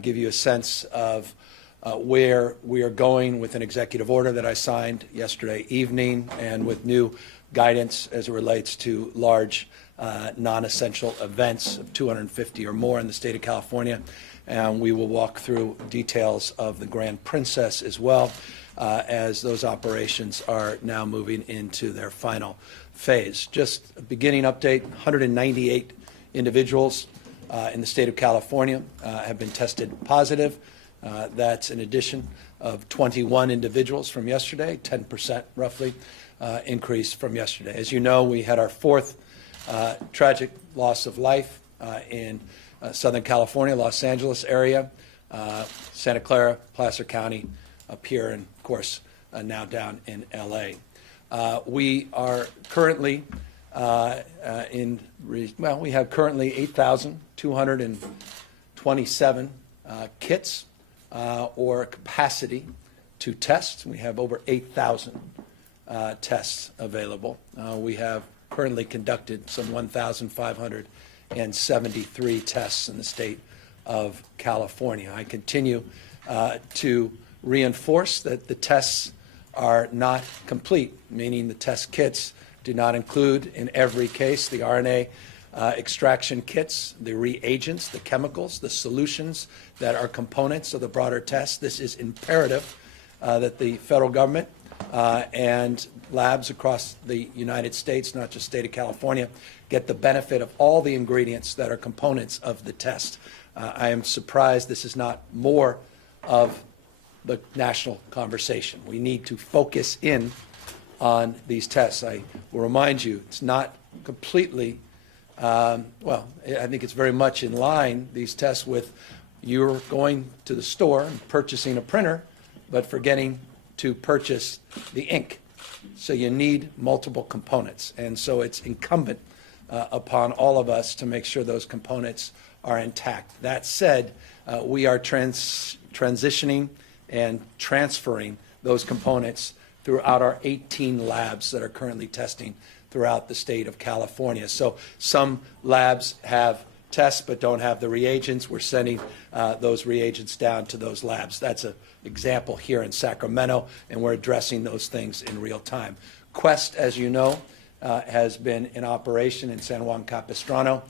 give you a sense of where we are going with an executive order that I signed yesterday evening and with new guidance as it relates to large non-essential events of 250 or more in the state of California. And we will walk through details of the Grand Princess as well, as those operations are now moving into their final phase. Just a beginning update, 198 individuals in the state of California have been tested positive. That's an addition of 21 individuals from yesterday, 10% roughly increase from yesterday. As you know, we had our fourth tragic loss of life in Southern California, Los Angeles area, Santa Clara, Placer County, up here, and of course now down in LA. We are currently we have currently 8,227 kits or capacity to test. We have over 8,000 tests available. We have currently conducted some 1,573 tests in the state of California. I continue to reinforce that the tests are not complete, meaning the test kits do not include, in every case, the RNA extraction kits, the reagents, the chemicals, the solutions that are components of the broader test. This is imperative that the federal government and labs across the United States, not just state of California, get the benefit of all the ingredients that are components of the test. I am surprised this is not more of the national conversation. We need to focus in on these tests. I will remind you, it's not completely, I think it's very much in line, these tests, with you're going to the store and purchasing a printer, but forgetting to purchase the ink. So you need multiple components. And so it's incumbent upon all of us to make sure those components are intact. That said, we are transitioning and transferring those components throughout our 18 labs that are currently testing throughout the state of California. So some labs have tests but don't have the reagents. We're sending those reagents down to those labs. That's an example here in Sacramento, and we're addressing those things in real time. Quest, as you know, has been in operation in San Juan Capistrano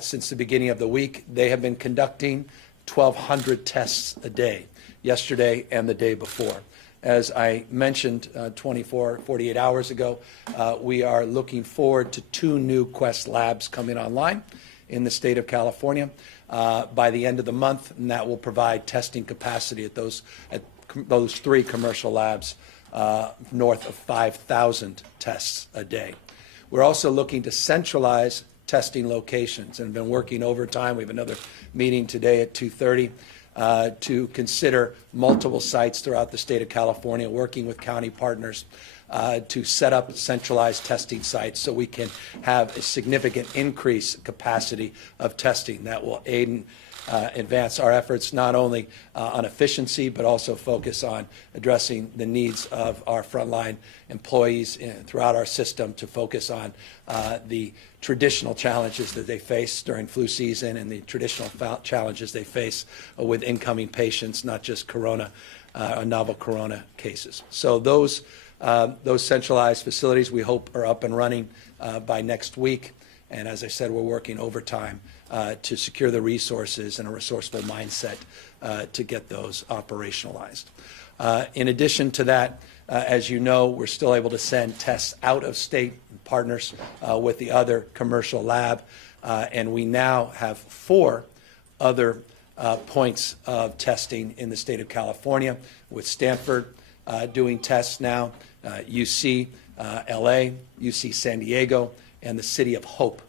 since the beginning of the week. They have been conducting 1,200 tests a day, yesterday and the day before. As I mentioned 48 hours ago, we are looking forward to 2 new Quest labs coming online in the state of California by the end of the month, and that will provide testing capacity at those 3 commercial labs north of 5,000 tests a day. We're also looking to centralize testing locations and have been working overtime. We have another meeting today at 2:30 to consider multiple sites throughout the state of California, working with county partners to set up centralized testing sites so we can have a significant increase capacity of testing that will aid and advance our efforts not only on efficiency but also focus on addressing the needs of our frontline employees throughout our system, to focus on the traditional challenges that they face during flu season and the traditional challenges they face with incoming patients, not just corona, novel corona cases. So those centralized facilities we hope are up and running by next week. And as I said, we're working overtime to secure the resources and a resourceful mindset to get those operationalized. In addition to that, as you know, we're still able to send tests out of state, partners with the other commercial lab, and we now have 4 other points of testing in the state of California, with Stanford doing tests now, UC LA, UC San Diego, and the City of Hope.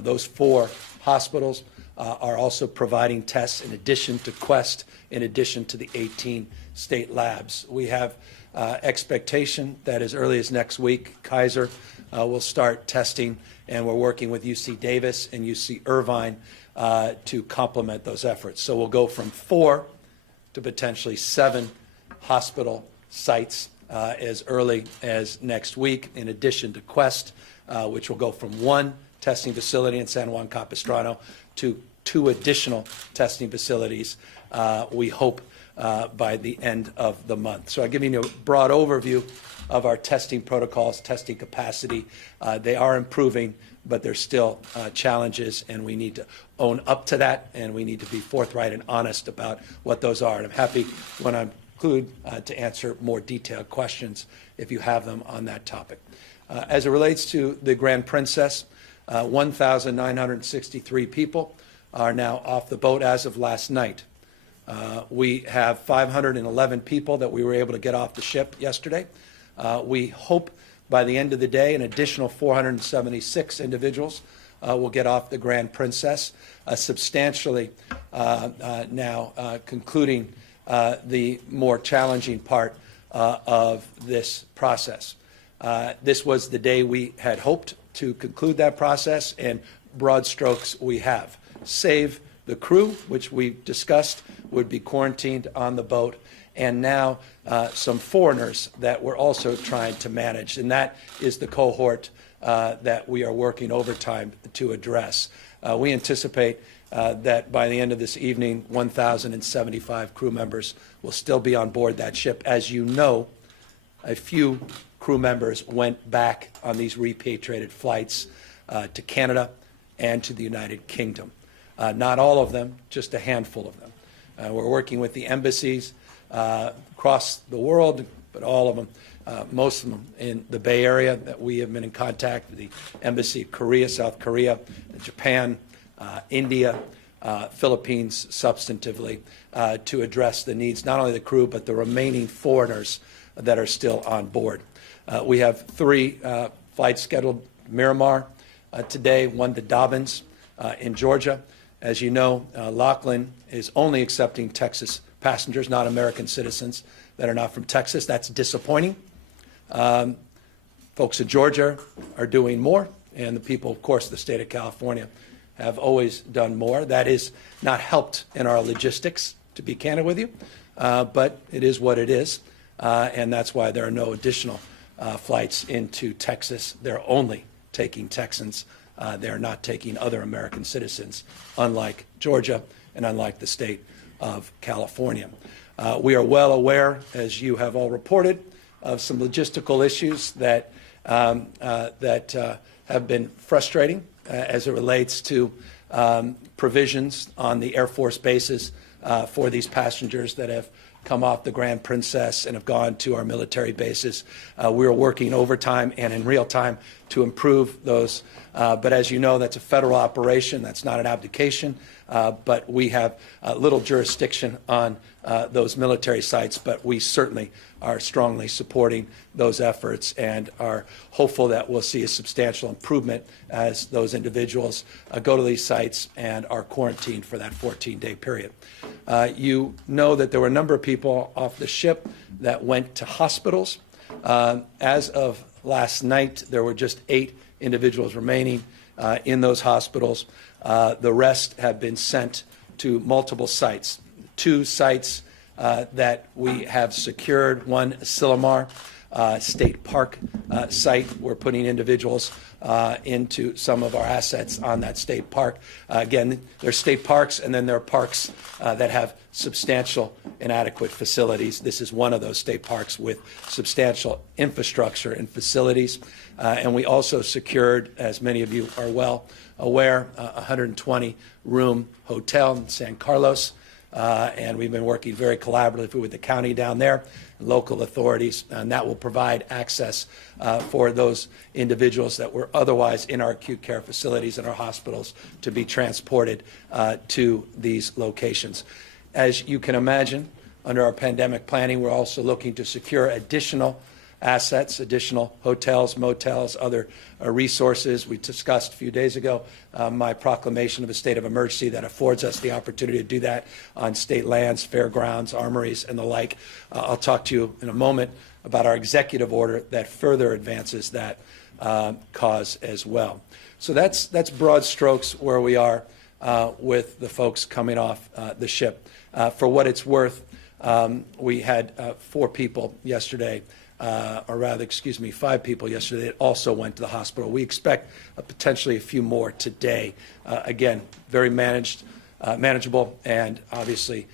Those 4 hospitals are also providing tests in addition to Quest, in addition to the 18 state labs. We have expectation that as early as next week, Kaiser will start testing, and we're working with UC Davis and UC Irvine to complement those efforts. So we'll go from 4 to potentially 7 hospital sites as early as next week, in addition to Quest, which will go from 1 testing facility in San Juan Capistrano to 2 additional testing facilities, we hope, by the end of the month. So I'll give you a broad overview of our testing protocols, testing capacity. They are improving, but there's still challenges, and we need to own up to that, and we need to be forthright and honest about what those are. And I'm happy when I conclude to answer more detailed questions if you have them on that topic. As it relates to the Grand Princess, 1,963 people are now off the boat as of last night. We have 511 people that we were able to get off the ship yesterday. We hope by the end of the day an additional 476 individuals will get off the Grand Princess, substantially now concluding the more challenging part of this process. This was the day we had hoped to conclude that process, and broad strokes we have. Save the crew, which we discussed would be quarantined on the boat, and now some foreigners that we're also trying to manage, and that is the cohort that we are working overtime to address. We anticipate that by the end of this evening, 1,075 crew members will still be on board that ship. As you know, a few crew members went back on these repatriated flights to Canada and to the United Kingdom. Not all of them, just a handful of them. We're working with the embassies across the world, but all of them, most of them in the Bay Area that we have been in contact with, the Embassy of Korea, South Korea, Japan, India, Philippines substantively, to address the needs, not only the crew, but the remaining foreigners that are still on board. We have 3 flights scheduled to Miramar today, 1 to Dobbins in Georgia. As you know, Laughlin is only accepting Texas passengers, not American citizens that are not from Texas. That's disappointing. Folks in Georgia are doing more, and the people, of course, of the state of California have always done more. That is not helped in our logistics, to be candid with you, but it is what it is, and that's why there are no additional flights into Texas. They're only taking Texans. They're not taking other American citizens, unlike Georgia and unlike the state of California. We are well aware, as you have all reported, of some logistical issues that have been frustrating as it relates to provisions on the Air Force bases for these passengers that have come off the Grand Princess and have gone to our military bases. We are working overtime and in real time to improve those. But as you know, that's a federal operation. That's not an abdication. But we have little jurisdiction on those military sites. But we certainly are strongly supporting those efforts and are hopeful that we'll see a substantial improvement as those individuals go to these sites and are quarantined for that 14-day period. You know that there were a number of people off the ship that went to hospitals. As of last night, there were just 8 individuals remaining in those hospitals. The rest have been sent to multiple sites. 2 sites that we have secured, one Silomar State Park site. We're putting individuals into some of our assets on that state park. Again, there are state parks, and then there are parks that have substantial inadequate facilities. This is one of those state parks with substantial infrastructure and facilities. And we also secured, as many of you are well aware, a 120-room hotel in San Carlos. And we've been working very collaboratively with the county down there, local authorities, and that will provide access for those individuals that were otherwise in our acute care facilities and our hospitals to be transported to these locations. As you can imagine, under our pandemic planning, we're also looking to secure additional assets, additional hotels, motels, other resources. We discussed a few days ago my proclamation of a state of emergency that affords us the opportunity to do that on state lands, fairgrounds, armories, and the like. I'll talk to you in a moment about our executive order that further advances that cause as well. So that's broad strokes where we are with the folks coming off the ship. For what it's worth, we had 4 people yesterday, or rather, 5 people yesterday that also went to the hospital. We expect potentially a few more today. Again, very managed manageable, and obviously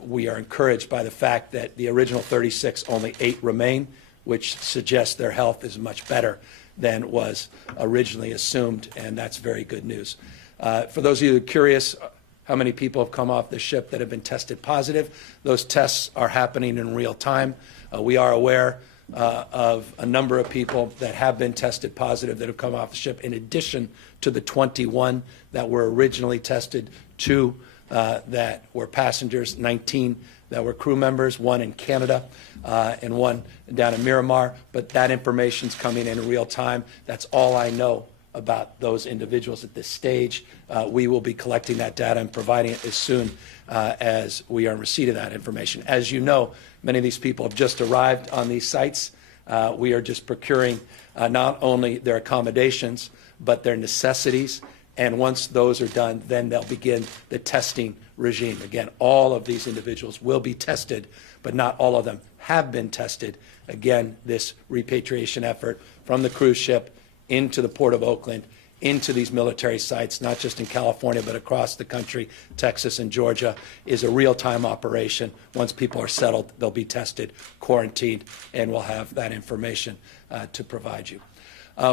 we are encouraged by the fact that the original 36, only 8 remain, which suggests their health is much better than was originally assumed, and that's very good news. For those of you who are curious how many people have come off the ship that have been tested positive, those tests are happening in real time. We are aware of a number of people that have been tested positive that have come off the ship, in addition to the 21 that were originally tested, 2 that were passengers, 19 that were crew members, 1 in Canada and 1 down in Miramar. But that information's coming in real time. That's all I know about those individuals at this stage. We will be collecting that data and providing it as soon as we are in receipt of that information. As you know, many of these people have just arrived on these sites. We are just procuring not only their accommodations, but their necessities. And once those are done, then they'll begin the testing regime. Again, all of these individuals will be tested, but not all of them have been tested. Again, this repatriation effort from the cruise ship into the Port of Oakland, into these military sites, not just in California, but across the country, Texas and Georgia, is a real-time operation. Once people are settled, they'll be tested, quarantined, and we'll have that information to provide you.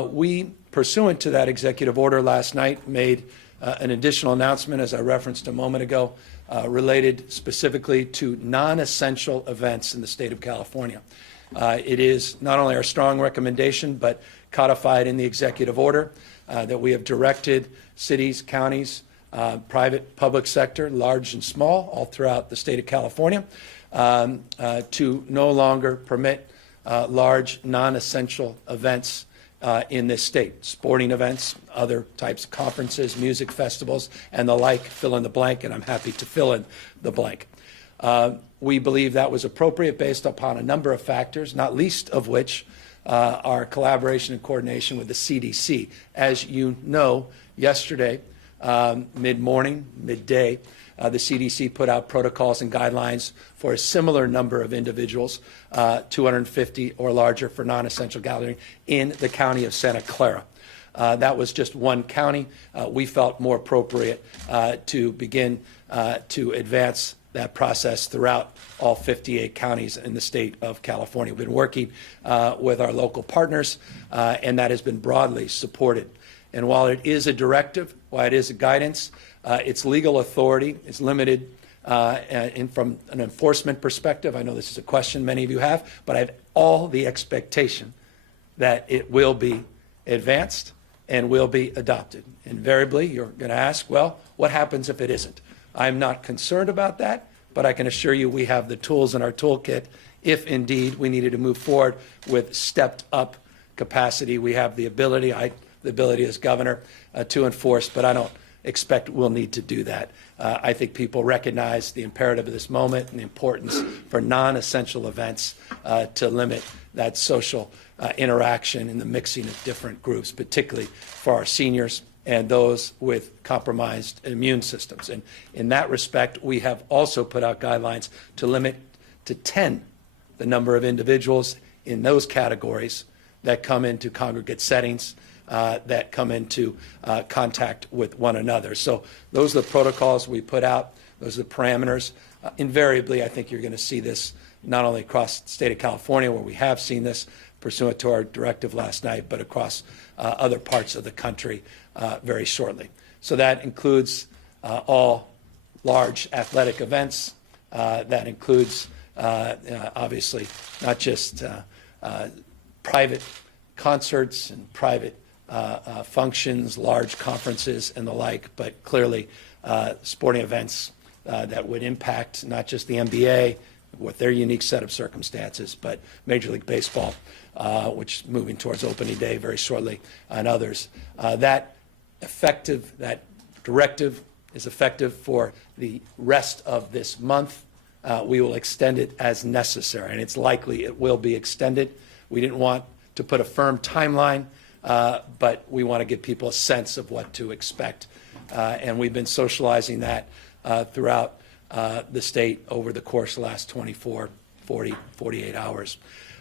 We, pursuant to that executive order last night, made an additional announcement, as I referenced a moment ago, related specifically to non-essential events in the state of California. It is not only our strong recommendation, but codified in the executive order that we have directed cities, counties, private, public sector, large and small, all throughout the state of California, to no longer permit large non-essential events in this state. Sporting events, other types of conferences, music festivals, and the like, fill in the blank, and I'm happy to fill in the blank. We believe that was appropriate based upon a number of factors, not least of which our collaboration and coordination with the CDC. As you know, yesterday, mid-morning, midday, the CDC put out protocols and guidelines for a similar number of individuals, 250 or larger for non-essential gathering in the county of Santa Clara. That was just one county. We felt more appropriate to begin to advance that process throughout all 58 counties in the state of California. We've been working with our local partners, and that has been broadly supported. And while it is a directive, while it is a guidance, its legal authority is limited from an enforcement perspective. I know this is a question many of you have, but I have all the expectation that it will be advanced and will be adopted. Invariably, you're going to ask, well, what happens if it isn't? I'm not concerned about that, but I can assure you we have the tools in our toolkit if indeed we needed to move forward with stepped up capacity. We have the ability, the ability as governor to enforce, but I don't expect we'll need to do that. I think people recognize the imperative of this moment and the importance for non-essential events to limit that social interaction and the mixing of different groups, particularly for our seniors and those with compromised immune systems. And in that respect, we have also put out guidelines to limit to 10 the number of individuals in those categories that come into congregate settings, that come into contact with one another. So those are the protocols we put out. Those are the parameters. Invariably, I think you're going to see this not only across the state of California, where we have seen this pursuant to our directive last night, but across other parts of the country very shortly. So that includes all large athletic events. That includes, obviously, not just private concerts and private functions, large conferences and the like, but clearly sporting events that would impact not just the NBA with their unique set of circumstances, but Major League Baseball, which is moving towards opening day very shortly, and others. That directive is effective for the rest of this month. We will extend it as necessary, and it's likely it will be extended. We didn't want to put a firm timeline, but we want to give people a sense of what to expect. And we've been socializing that throughout the state over the course of the last 24, 40, 48 hours.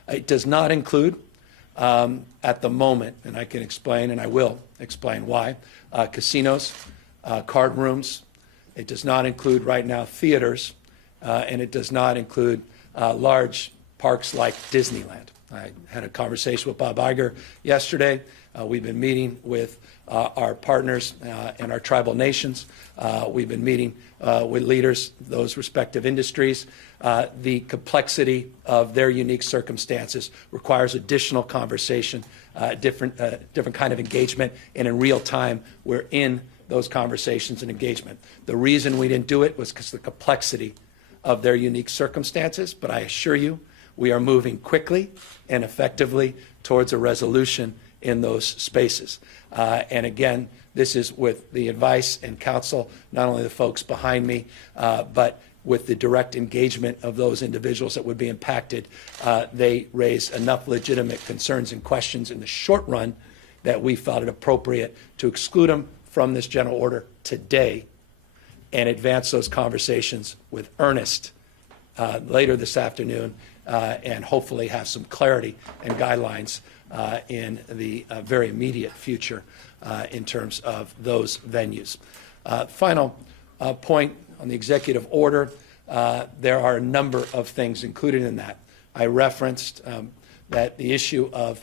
It does not include, at the moment, and I can explain, and I will explain why, casinos, card rooms, It does not include right now theaters, and it does not include large parks like Disneyland. I had a conversation with Bob Iger yesterday. We've been meeting with our partners and our tribal nations. We've been meeting with leaders of those respective industries. The complexity of their unique circumstances requires additional conversation, different kind of engagement, and in real time, we're in those conversations and engagement. The reason we didn't do it was because of the complexity of their unique circumstances, but I assure you, we are moving quickly and effectively towards a resolution in those spaces. And again, this is with the advice and counsel, not only the folks behind me, but with the direct engagement of those individuals that would be impacted. They raise enough legitimate concerns and questions in the short run that we felt it appropriate to exclude them from this general order today and advance those conversations with earnest later this afternoon, and hopefully have some clarity and guidelines in the very immediate future in terms of those venues. Final point on the executive order, there are a number of things included in that. I referenced that the issue of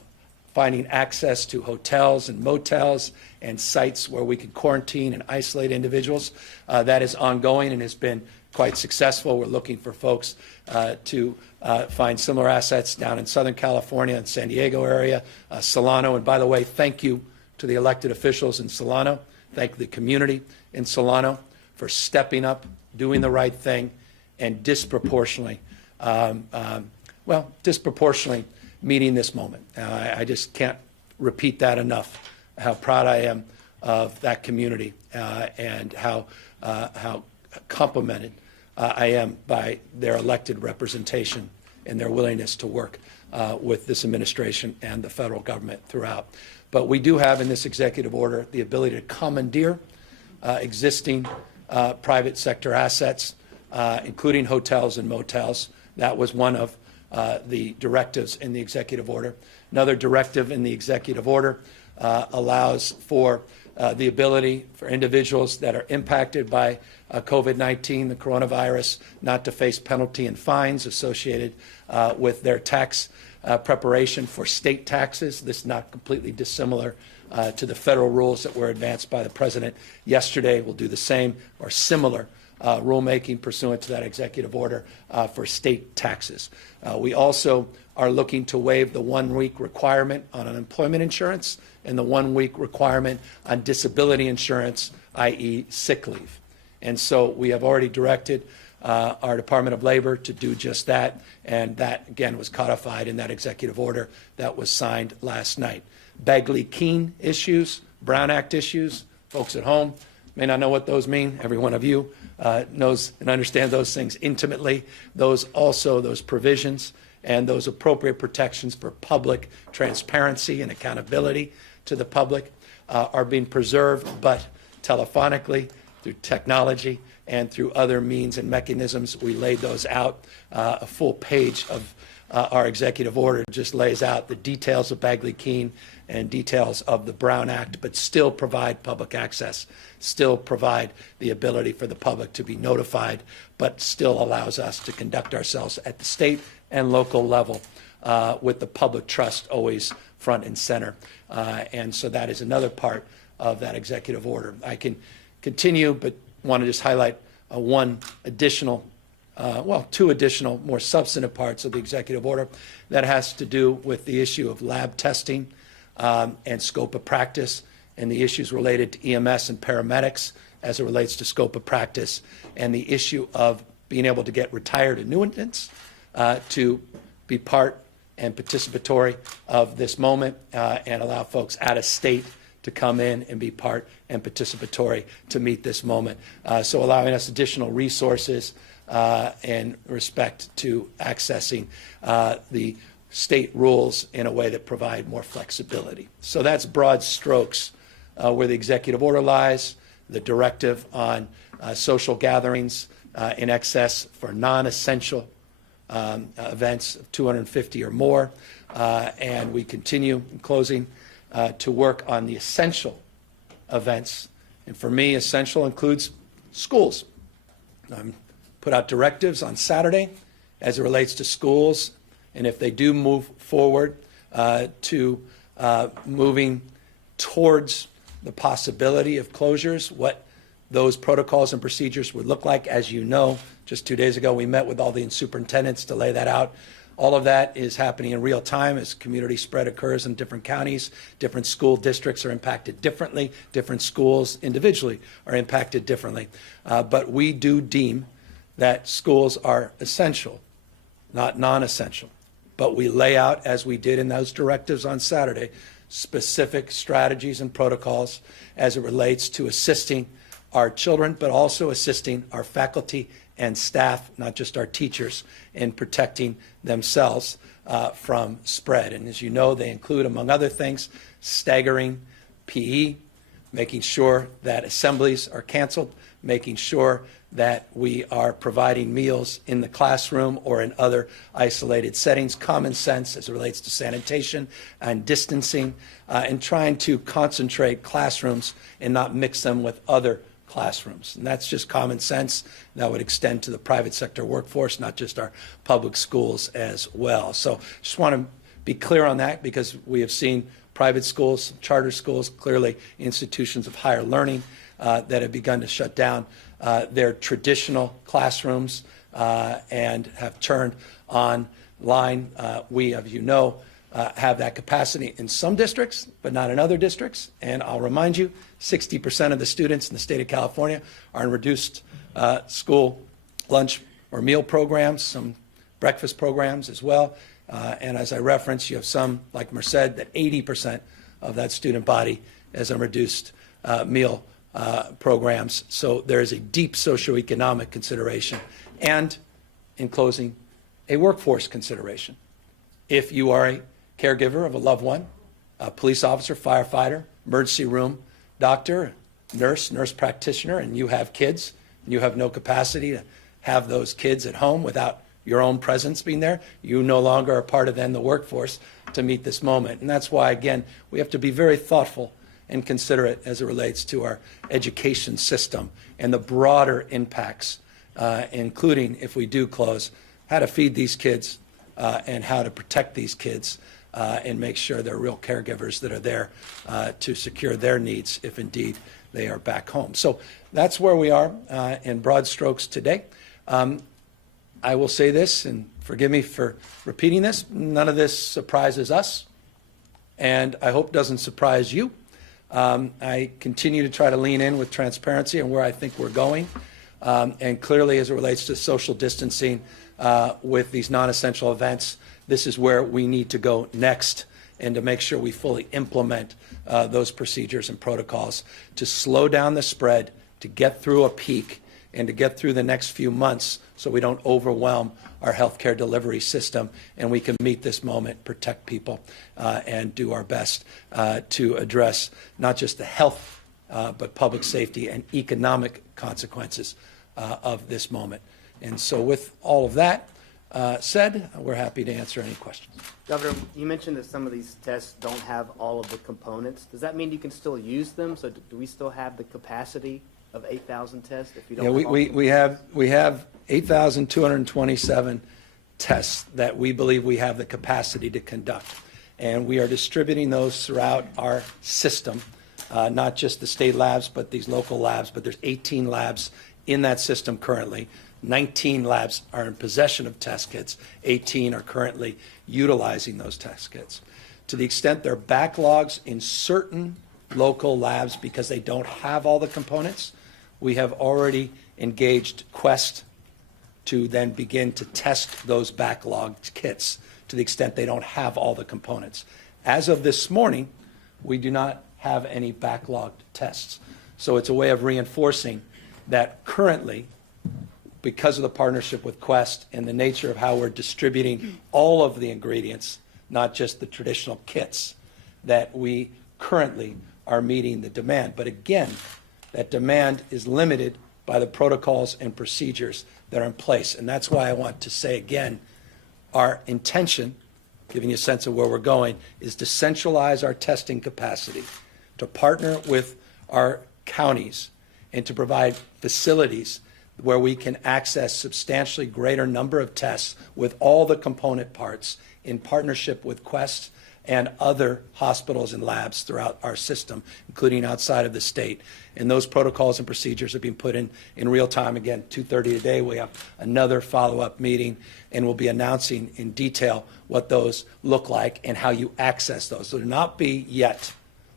finding access to hotels and motels and sites where we can quarantine and isolate individuals. That is ongoing and has been quite successful. We're looking for folks to find similar assets down in Southern California and San Diego area, Solano. And by the way, thank you to the elected officials in Solano. Thank the community in Solano for stepping up, doing the right thing, and disproportionately meeting this moment. I just can't repeat that enough, how proud I am of that community and how complimented I am by their elected representation and their willingness to work with this administration and the federal government throughout. But we do have in this executive order the ability to commandeer existing private sector assets, including hotels and motels. That was one of the directives in the executive order. Another directive in the executive order allows for the ability for individuals that are impacted by COVID-19, the coronavirus, not to face penalty and fines associated with their tax preparation for state taxes. This is not completely dissimilar to the federal rules that were advanced by the President yesterday. We'll do the same or similar rulemaking pursuant to that executive order for state taxes. We also are looking to waive the 1 week requirement on unemployment insurance and the 1 week requirement on disability insurance, i.e. sick leave. And so we have already directed our Department of Labor to do just that, and that, again, was codified in that executive order that was signed last night. Bagley-Keene issues, Brown Act issues, folks at home may not know what those mean. Every one of you knows and understands those things intimately. Those provisions and those appropriate protections for public transparency and accountability to the public are being preserved, but telephonically, through technology, and through other means and mechanisms. We laid those out. A full page of our executive order just lays out the details of Bagley-Keene and details of the Brown Act, but still provide public access, still provide the ability for the public to be notified, but still allows us to conduct ourselves at the state and local level with the public trust always front and center. And so that is another part of that executive order. I can continue, but want to just highlight two additional, more substantive parts of the executive order that has to do with the issue of lab testing and scope of practice, and the issues related to EMS and paramedics as it relates to scope of practice, and the issue of being able to get retired annuitants to be part and participatory of this moment and allow folks out of state to come in and be part and participatory to meet this moment. So allowing us additional resources in respect to accessing the state rules in a way that provide more flexibility. So that's broad strokes where the executive order lies, the directive on social gatherings in excess for non-essential events of 250 or more. And we continue, in closing, to work on the essential events. And for me, essential includes schools. Put out directives on Saturday as it relates to schools, and if they do move forward to moving towards the possibility of closures, what those protocols and procedures would look like. As you know, just 2 days ago, we met with all the superintendents to lay that out. All of that is happening in real time as community spread occurs in different counties. Different school districts are impacted differently. Different schools individually are impacted differently. But we do deem that schools are essential, not non-essential. But we lay out, as we did in those directives on Saturday, specific strategies and protocols as it relates to assisting our children, but also assisting our faculty and staff, not just our teachers, in protecting themselves from spread. And as you know, they include, among other things, staggering PE, making sure that assemblies are canceled, making sure that we are providing meals in the classroom or in other isolated settings, common sense as it relates to sanitation and distancing, and trying to concentrate classrooms and not mix them with other classrooms. And that's just common sense. That would extend to the private sector workforce, not just our public schools as well. So just want to be clear on that, because we have seen private schools, charter schools, clearly institutions of higher learning that have begun to shut down their traditional classrooms and have turned online. We, as you know, have that capacity in some districts, but not in other districts. And I'll remind you, 60% of the students in the state of California are in reduced school lunch or meal programs, some breakfast programs as well. And as I referenced, you have some, like Merced, that 80% of that student body is in reduced meal programs. So there is a deep socioeconomic consideration and, in closing, a workforce consideration. If you are a caregiver of a loved one, a police officer, firefighter, emergency room doctor, nurse practitioner, and you have kids, and you have no capacity to have those kids at home without your own presence being there, you no longer are part of then the workforce to meet this moment. And that's why, again, we have to be very thoughtful and considerate as it relates to our education system and the broader impacts, including, if we do close, how to feed these kids and how to protect these kids and make sure they're real caregivers that are there to secure their needs if indeed they are back home. So that's where we are in broad strokes today. I will say this, and forgive me for repeating this, none of this surprises us, and I hope doesn't surprise you. I continue to try to lean in with transparency and where I think we're going, and clearly as it relates to social distancing with these non-essential events, this is where we need to go next, and to make sure we fully implement those procedures and protocols to slow down the spread, to get through a peak, and to get through the next few months so we don't overwhelm our healthcare delivery system, and we can meet this moment, protect people, and do our best to address not just the health, but public safety and economic consequences of this moment. And so with all of that said, we're happy to answer any questions. Governor, you mentioned that some of these tests don't have all of the components. Does that mean you can still use them? So do we still have the capacity of 8,000 tests if you don't have we have 8,227 tests that we believe we have the capacity to conduct. And we are distributing those throughout our system, not just the state labs, but these local labs. But there's 18 labs in that system currently. 19 labs are in possession of test kits. 18 are currently utilizing those test kits. To the extent there are backlogs in certain local labs because they don't have all the components, we have already engaged Quest to then begin to test those backlogged kits to the extent they don't have all the components. As of this morning, we do not have any backlogged tests. So it's a way of reinforcing that currently, because of the partnership with Quest and the nature of how we're distributing all of the ingredients, not just the traditional kits, that we currently are meeting the demand. But again, that demand is limited by the protocols and procedures that are in place. And that's why I want to say again, our intention, giving you a sense of where we're going, is to centralize our testing capacity, to partner with our counties and to provide facilities where we can access substantially greater number of tests with all the component parts in partnership with Quest and other hospitals and labs throughout our system, including outside of the state. And those protocols and procedures are being put in real time. Again, 2:30 today, we have another follow-up meeting, and we'll be announcing in detail what those look like and how you access those. So to not be yet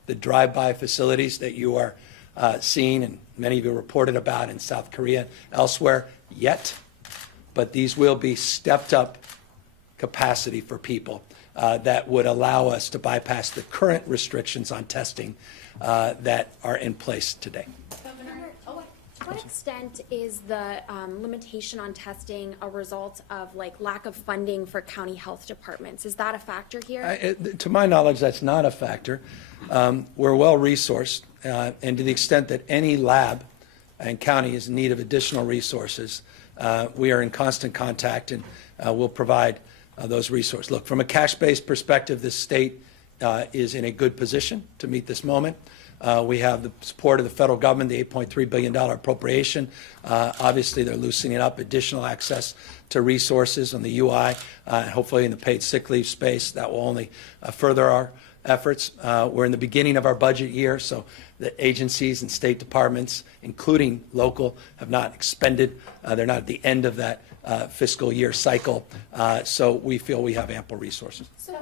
the drive-by facilities that you are seeing, and many of you reported about in South Korea, elsewhere, yet, but these will be stepped-up capacity for people that would allow us to bypass the current restrictions on testing that are in place today. Governor, to what extent is the limitation on testing a result of lack of funding for county health departments? Is that a factor here? To my knowledge, that's not a factor. We're well resourced, and to the extent that any lab and county is in need of additional resources, we are in constant contact, and we'll provide those resources. Look, from a cash-based perspective, this state is in a good position to meet this moment. We have the support of the federal government, the $8.3 billion appropriation. Obviously, they're loosening up additional access to resources on the UI, hopefully in the paid sick leave space. That will only further our efforts. We're in the beginning of our budget year, so the agencies and state departments, including local, have not expended. They're not at the end of that fiscal year cycle, so we feel we have ample resources. So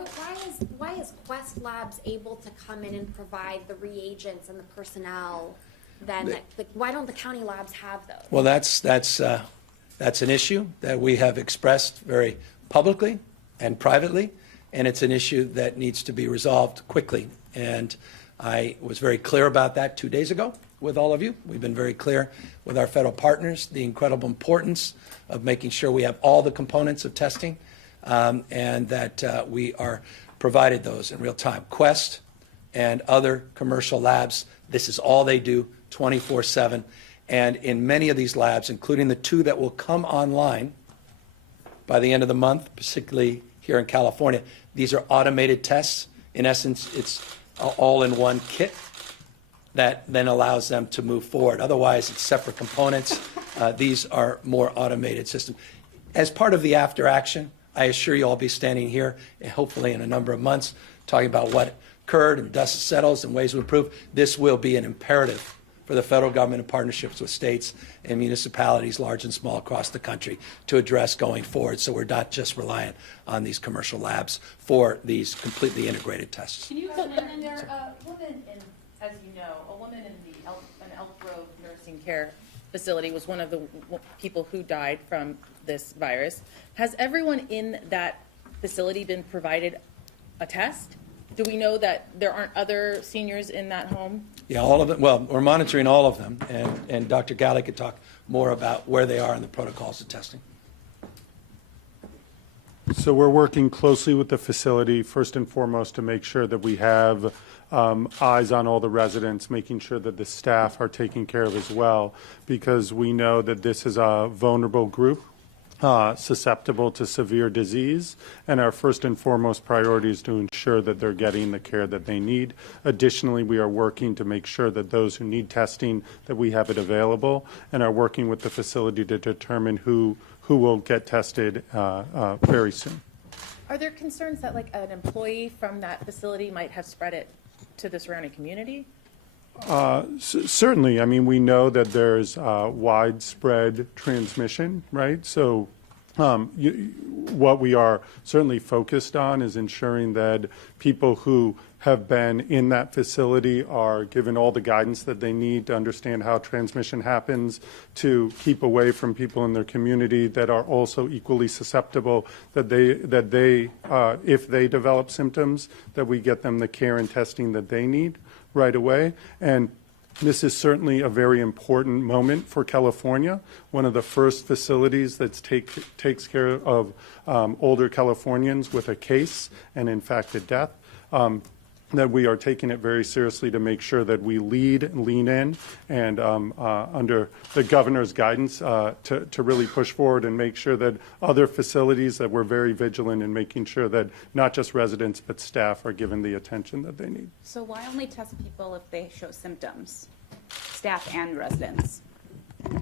why is Quest Labs able to come in and provide the reagents and the personnel? Then why don't the county labs have those? Well, that's an issue that we have expressed very publicly and privately, and it's an issue that needs to be resolved quickly. And I was very clear about that 2 days ago with all of you. We've been very clear with our federal partners, the incredible importance of making sure we have all the components of testing, and that we are provided those in real time. Quest and other commercial labs, this is all they do 24/7. And in many of these labs, including the 2 that will come online by the end of the month, particularly here in California, these are automated tests. In essence, it's all-in-one kit that then allows them to move forward. Otherwise, it's separate components. These are more automated systems. As part of the after action, I assure you I'll be standing here, hopefully in a number of months, talking about what occurred and dust settles and ways to improve. This will be an imperative for the federal government in partnerships with states and municipalities, large and small, across the country to address going forward, so we're not just reliant on these commercial labs for these completely integrated tests. Can you comment? And there, a woman in, as you know, a woman in an Elk Grove nursing care facility was one of the people who died from this virus. Has everyone in that facility been provided a test? Do we know that there aren't other seniors in that home? Yeah, all of them. Well, we're monitoring all of them, and Dr. Galley could talk more about where they are in the protocols of testing. So we're working closely with the facility, first and foremost, to make sure that we have eyes on all the residents, making sure that the staff are taken care of as well, because we know that this is a vulnerable group, susceptible to severe disease, and our first and foremost priority is to ensure that they're getting the care that they need. Additionally, we are working to make sure that those who need testing, that we have it available, and are working with the facility to determine who will get tested very soon. Are there concerns that an employee from that facility might have spread it to the surrounding community? Certainly. I mean, we know that there's widespread transmission, right? So what we are certainly focused on is ensuring that people who have been in that facility are given all the guidance that they need to understand how transmission happens, to keep away from people in their community that are also equally susceptible, that they if they develop symptoms, that we get them the care and testing that they need right away. And this is certainly a very important moment for California, one of the first facilities that takes care of older Californians with a case and, in fact, a death. That we are taking it very seriously to make sure that we lean in, and under the governor's guidance to really push forward and make sure that other facilities, that we're very vigilant in making sure that not just residents but staff are given the attention that they need. So why only test people if they show symptoms? staff and residents?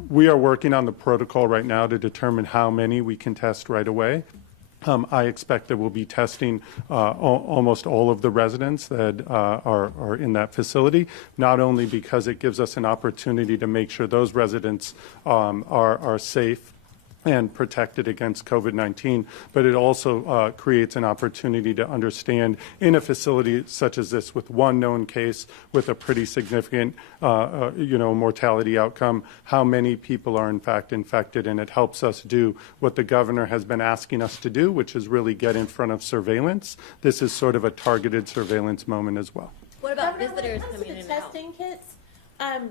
We are working on the protocol right now to determine how many we can test right away. I expect that we'll be testing almost all of the residents that are in that facility, not only because it gives us an opportunity to make sure those residents are safe and protected against COVID-19, but it also creates an opportunity to understand in a facility such as this with one known case with a pretty significant mortality outcome, how many people are in fact infected, and it helps us do what the governor has been asking us to do, which is really get in front of surveillance. This is sort of a targeted surveillance moment as well. What about Governor, visitors when it coming in comes and to out? testing kits,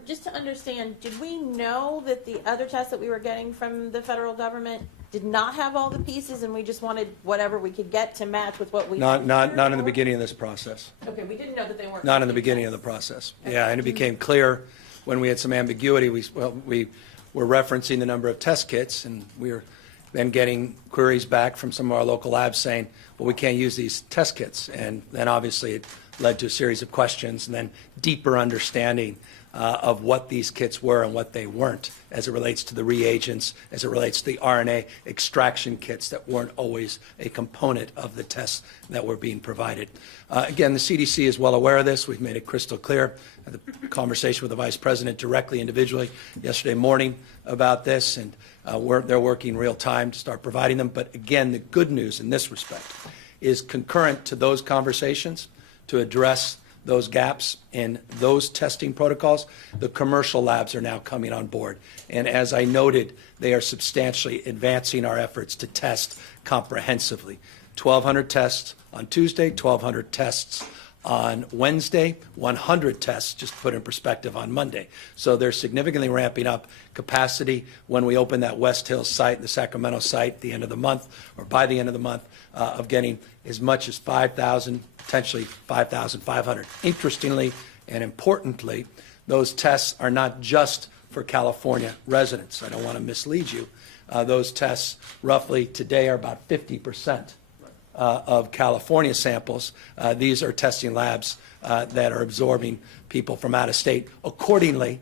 just to understand, did we know that the other tests that we were getting from the federal government did not have all the pieces, and we just wanted whatever we could get to match with what we? Not in the beginning of this process. Okay, we didn't know that they weren't. Not in the beginning of the process. Yeah, and it became clear when we had some ambiguity. We were referencing the number of test kits, and we were then getting queries back from some of our local labs saying, well, we can't use these test kits. And then obviously it led to a series of questions and then deeper understanding of what these kits were and what they weren't as it relates to the reagents, as it relates to the RNA extraction kits that weren't always a component of the tests that were being provided. Again, the CDC is well aware of this. We've made it crystal clear. I had the conversation with the Vice President directly, individually, yesterday morning about this, and they're working real time to start providing them. But again, the good news in this respect is concurrent to those conversations to address those gaps in those testing protocols, the commercial labs are now coming on board. And as I noted, they are substantially advancing our efforts to test comprehensively. 1,200 tests on Tuesday, 1,200 tests on Wednesday, 100 tests, just to put in perspective, on Monday. So they're significantly ramping up capacity when we open that West Hills site, the Sacramento site, at the end of the month, or by the end of the month, of getting as much as 5,000, potentially 5,500. Interestingly and importantly, those tests are not just for California residents. I don't want to mislead you. Those tests roughly today are about 50% of California samples. These are testing labs that are absorbing people from out of state. Accordingly,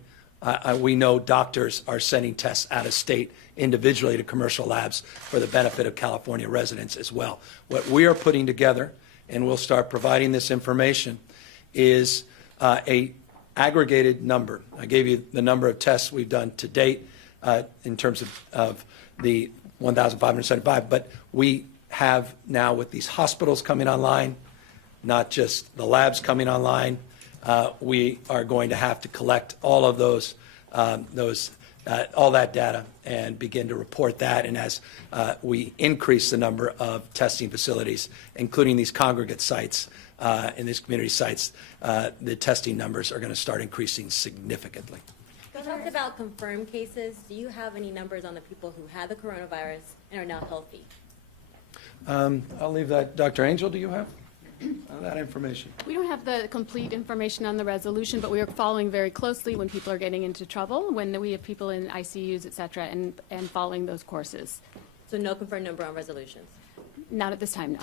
we know doctors are sending tests out of state individually to commercial labs for the benefit of California residents as well. What we are putting together, and we'll start providing this information, is a aggregated number. I gave you the number of tests we've done to date in terms of the 1,575, but we have now, with these hospitals coming online, not just the labs coming online, we are going to have to collect all of those all that data and begin to report that. And as we increase the number of testing facilities, including these congregate sites and these community sites, the testing numbers are going to start increasing significantly. You talked about confirmed cases. Do you have any numbers on the people who had the coronavirus and are now healthy? I'll leave that. Dr. Angel, do you have that information? We don't have the complete information on the resolution, but we are following very closely when people are getting into trouble, when we have people in ICUs, et cetera, and following those courses. So no confirmed number on resolutions? Not at this time, no.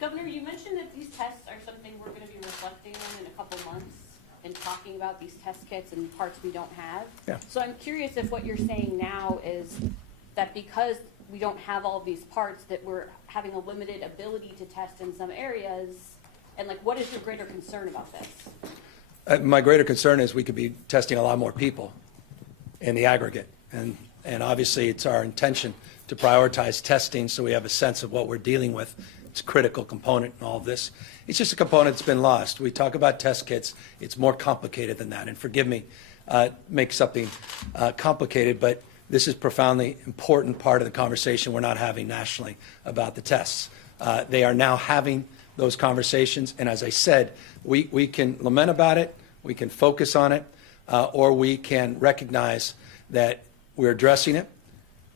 Governor, you mentioned that these tests are something we're going to be reflecting on in a couple months and talking about these test kits and parts we don't have. Yeah. So I'm curious if what you're saying now is that because we don't have all of these parts, that we're having a limited ability to test in some areas, and like, what is your greater concern about this? My greater concern is we could be testing a lot more people in the aggregate. And obviously, it's our intention to prioritize testing so we have a sense of what we're dealing with. It's a critical component in all of this. It's just a component that's been lost. We talk about test kits. It's more complicated than that. And forgive me, make something complicated, but this is a profoundly important part of the conversation we're not having nationally about the tests. They are now having those conversations, and as I said, we can lament about it, we can focus on it, or we can recognize that we're addressing it,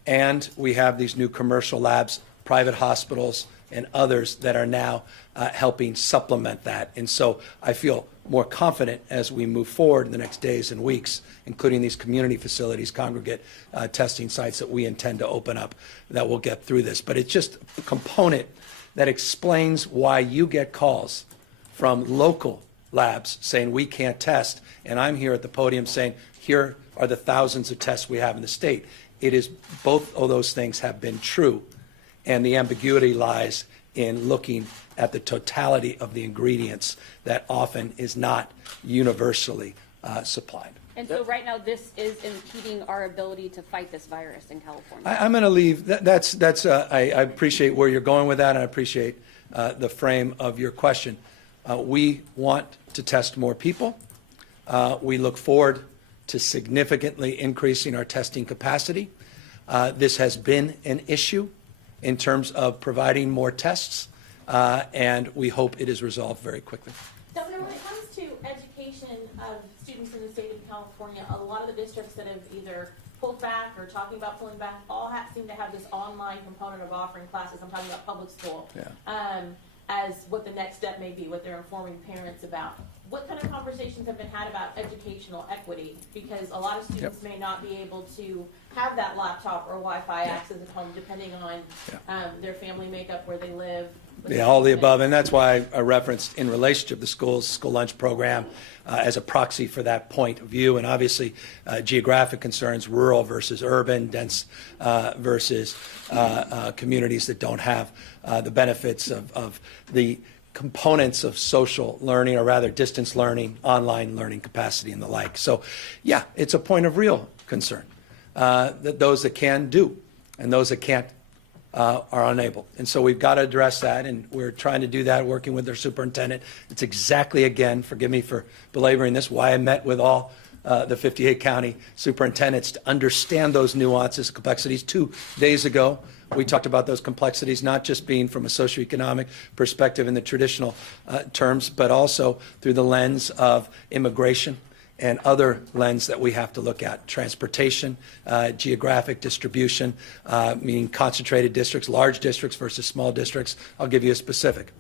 and we have these new commercial labs, private hospitals, and others that are now helping supplement that. And so I feel more confident as we move forward in the next days and weeks, including these community facilities, congregate testing sites that we intend to open up, that we'll get through this. But it's just a component that explains why you get calls from local labs saying we can't test, and I'm here at the podium saying here are the thousands of tests we have in the state. It is both of those things have been true, and the ambiguity lies in looking at the totality of the ingredients that often is not universally supplied. And so right now, this is impeding our ability to fight this virus in California. I'm going to leave. I appreciate where you're going with that, and I appreciate the frame of your question. We want to test more people. We look forward to significantly increasing our testing capacity. This has been an issue in terms of providing more tests, and we hope it is resolved very quickly. Governor, when it comes to education of students in the state of California, a lot of the districts that have either pulled back or talking about pulling back all seem to have this online component of offering classes. I'm talking about public school. Yeah. As what the next step may be, what they're informing parents about. What kind of conversations have been had about educational equity? Because a lot of students may not be able to have that laptop or Wi-Fi access at home, depending on their family makeup, where they live. Yeah, all the above, and that's why I referenced in relationship to the school lunch program as a proxy for that point of view, and obviously geographic concerns, rural versus urban, dense versus communities that don't have the benefits of the components of social learning, or rather distance learning, online learning capacity and the like. So, yeah, it's a point of real concern that those that can do and those that can't are unable. And so we've got to address that, and we're trying to do that, working with their superintendent. It's exactly, again, forgive me for belaboring this, why I met with all the 58 county superintendents to understand those nuances, complexities. 2 days ago, we talked about those complexities, not just being from a socioeconomic perspective in the traditional terms, but also through the lens of immigration and other lens that we have to look at. Transportation, geographic distribution, meaning concentrated districts, large districts versus small districts. I'll give you a specific.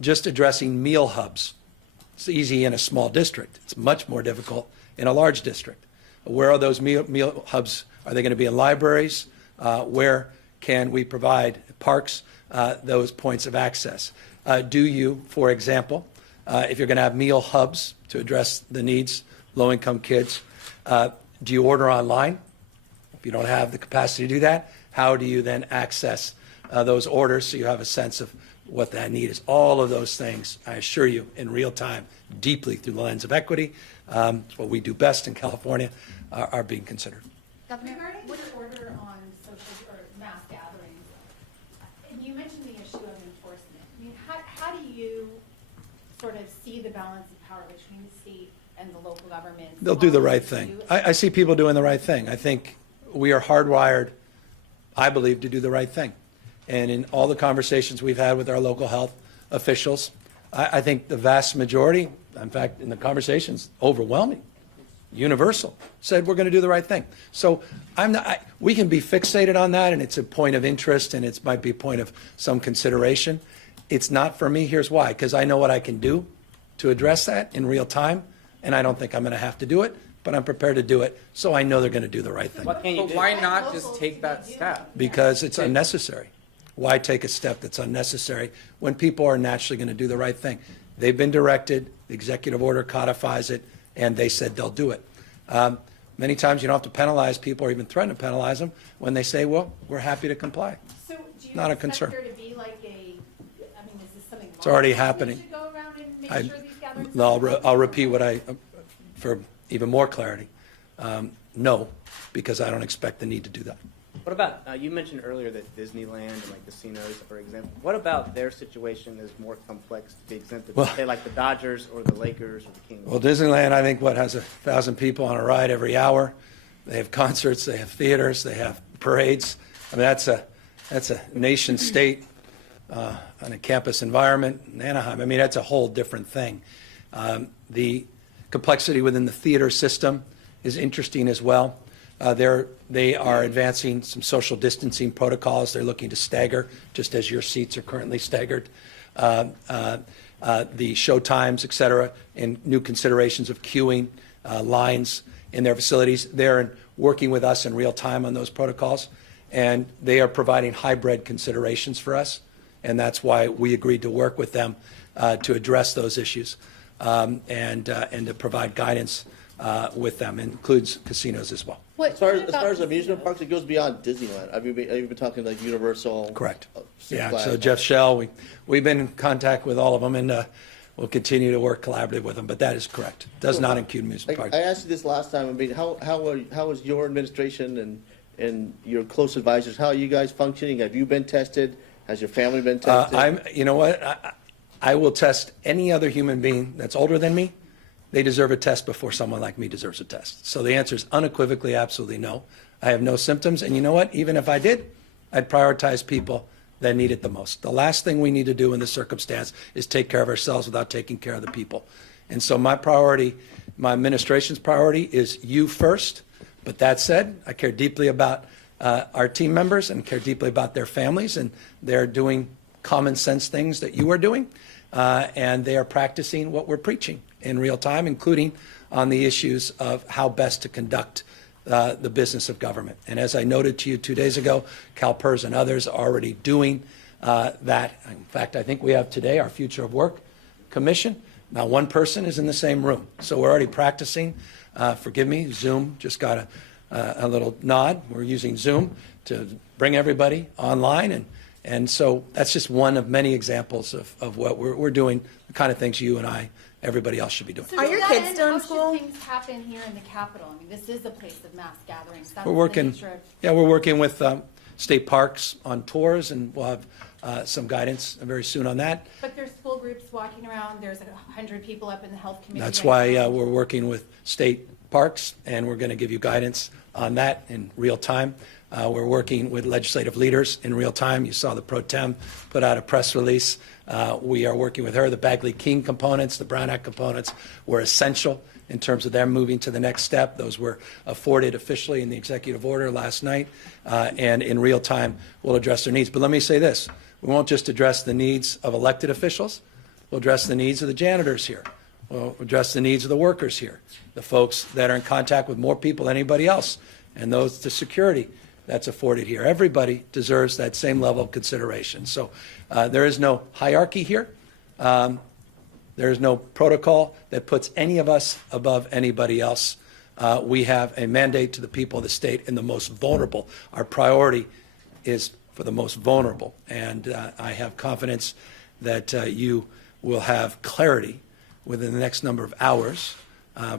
Just addressing meal hubs. It's easy in a small district. It's much more difficult in a large district. Where are those meal hubs? Are they going to be in libraries? Where can we provide parks those points of access? Do you, for example, if you're going to have meal hubs to address the needs low-income kids, do you order online? If you don't have the capacity to do that, how do you then access those orders so you have a sense of what that need is? All of those things, I assure you, in real time, deeply through the lens of equity, it's what we do best in California, are being considered. Governor, regarding your order on social or mass gatherings, and you mentioned the issue of enforcement. I mean, how do you sort of see the balance of power between the state and the local governments? They'll do the right thing. I see people doing the right thing. I think we are hardwired, I believe, to do the right thing. And in all the conversations we've had with our local health officials, I think the vast majority, in fact, in the conversations, overwhelming, universal, said we're going to do the right thing. So we can be fixated on that, and it's a point of interest, and it might be a point of some consideration. It's not for me. Here's why. Because I know what I can do to address that in real time, and I don't think I'm going to have to do it, but I'm prepared to do it, so I know they're going to do the right thing. What can you do? Why not just take that step? Because it's unnecessary. Why take a step that's unnecessary when people are naturally going to do the right thing? They've been directed, the executive order codifies it, and they said they'll do it. Many times you don't have to penalize people or even threaten to penalize them when they say, well, we're happy to comply. So do you Not a expect concern. there to be like is this something? It's already happening. We should go around and make sure these gatherings. I'll repeat what for even more clarity. No, because I don't expect the need to do that. What about, you mentioned earlier that Disneyland and like casinos, for example, what about their situation is more complex to be exempted? Well- Say like the Dodgers or the Lakers or the Kings? Well, Disneyland, I think, has 1,000 people on a ride every hour. They have concerts, they have theaters, they have parades. I mean, that's a nation state on a campus environment in Anaheim. I mean, that's a whole different thing. The complexity within the theater system is interesting as well. They are advancing some social distancing protocols. They're looking to stagger, just as your seats are currently staggered, the show times, et cetera, and new considerations of queuing, lines in their facilities. They're working with us in real time on those protocols, and they are providing hybrid considerations for us, and that's why we agreed to work with them to address those issues. and to provide guidance with them. It includes casinos as well. As far as amusement parks, it goes beyond Disneyland. Have you been talking like Universal? Correct. Six Yeah, Flags? so Jeff Shell, we've been in contact with all of them, and we'll continue to work collaboratively with them, but that is correct. Does not include amusement parks. I asked you this last time. I mean, how is your administration and your close advisors, how are you guys functioning? Have you been tested? Has your family been tested? You know what? I will test any other human being that's older than me. They deserve a test before someone like me deserves a test. So the answer is unequivocally, absolutely no. I have no symptoms, and you know what? Even if I did, I'd prioritize people that need it the most. The last thing we need to do in this circumstance is take care of ourselves without taking care of the people. And so my priority, my administration's priority is you first. But that said, I care deeply about our team members and care deeply about their families, and they're doing common sense things that you are doing, and they are practicing what we're preaching in real time, including on the issues of how best to conduct the business of government. And as I noted to you 2 days ago, CalPERS and others are already doing that. In fact, I think we have today our Future of Work Commission. Now, one person is in the same room, so we're already practicing. Forgive me, Zoom just got a little nod. We're using Zoom to bring everybody online, and so that's just one of many examples of what we're doing, the kind of things you and I, everybody else should be doing. So Are to your that kids end, still in how school? should things happen here in the Capitol? I mean, this is a place of mass gatherings. That's We're the working, nature of- yeah, we're working with state parks on tours, and we'll have some guidance very soon on that. But there's school groups walking around. There's 100 people up in the health committee. That's right why now. we're working with state parks, and we're going to give you guidance on that in real time. We're working with legislative leaders in real time. You saw the Pro Tem put out a press release. We are working with her. The Bagley-King components, the Brown Act components were essential in terms of them moving to the next step. Those were afforded officially in the executive order last night, and in real time we'll address their needs. But let me say this. We won't just address the needs of elected officials. We'll address the needs of the janitors here. We'll address the needs of the workers here, the folks that are in contact with more people than anybody else, and those to security that's afforded here. Everybody deserves that same level of consideration. So there is no hierarchy here. There is no protocol that puts any of us above anybody else. We have a mandate to the people of the state and the most vulnerable. Our priority is for the most vulnerable, and I have confidence that you will have clarity within the next number of hours,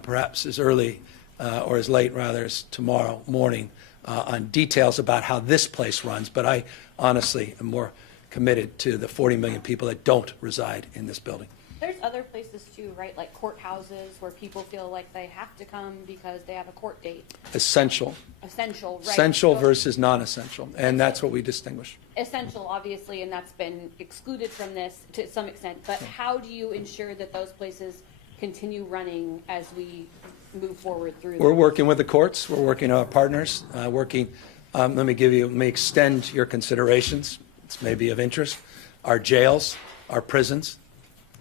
perhaps as early or as late, rather, as tomorrow morning, on details about how this place runs. But I honestly am more committed to the 40 million people that don't reside in this building. There's other places too, right? Like courthouses where people feel like they have to come because they have a court date. Essential. Essential, right? Essential So- versus non-essential, and that's what we distinguish. Essential, obviously, and that's been excluded from this to some extent. But how do you ensure that those places continue running as we move forward through? We're working with the courts. We're working with our partners. Let me extend your considerations. This may be of interest. Our jails, our prisons,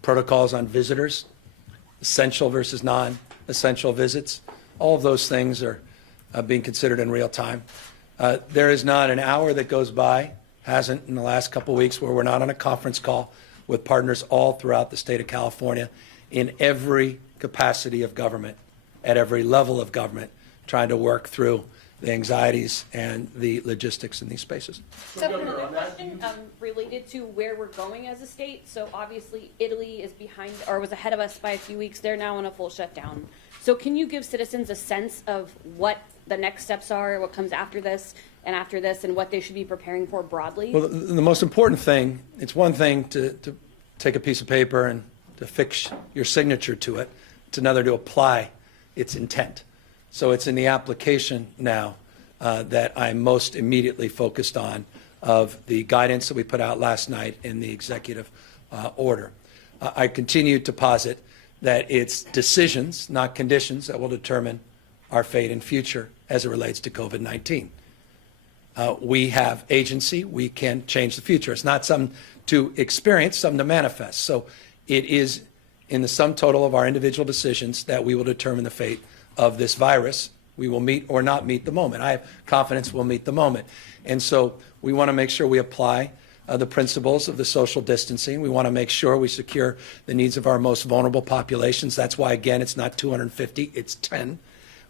protocols on visitors, essential versus non-essential visits. All of those things are being considered in real time. There is not an hour that goes by, hasn't in the last couple of weeks, where we're not on a conference call with partners all throughout the state of California in every capacity of government, at every level of government, trying to work through the anxieties and the logistics in these spaces. So another question related to where we're going as a state. So obviously Italy is behind or was ahead of us by a few weeks. They're now in a full shutdown. So can you give citizens a sense of what the next steps are, what comes after this, and what they should be preparing for broadly? Well, the most important thing, it's one thing to take a piece of paper and to fix your signature to it. It's another to apply its intent. So it's in the application now that I'm most immediately focused on of the guidance that we put out last night in the executive order. I continue to posit that it's decisions, not conditions, that will determine our fate and future as it relates to COVID-19. We have agency. We can change the future. It's not something to experience, something to manifest. So it is in the sum total of our individual decisions that we will determine the fate of this virus. We will meet or not meet the moment. I have confidence we'll meet the moment. And so we want to make sure we apply the principles of the social distancing. We want to make sure we secure the needs of our most vulnerable populations. That's why, again, it's not 250, it's 10.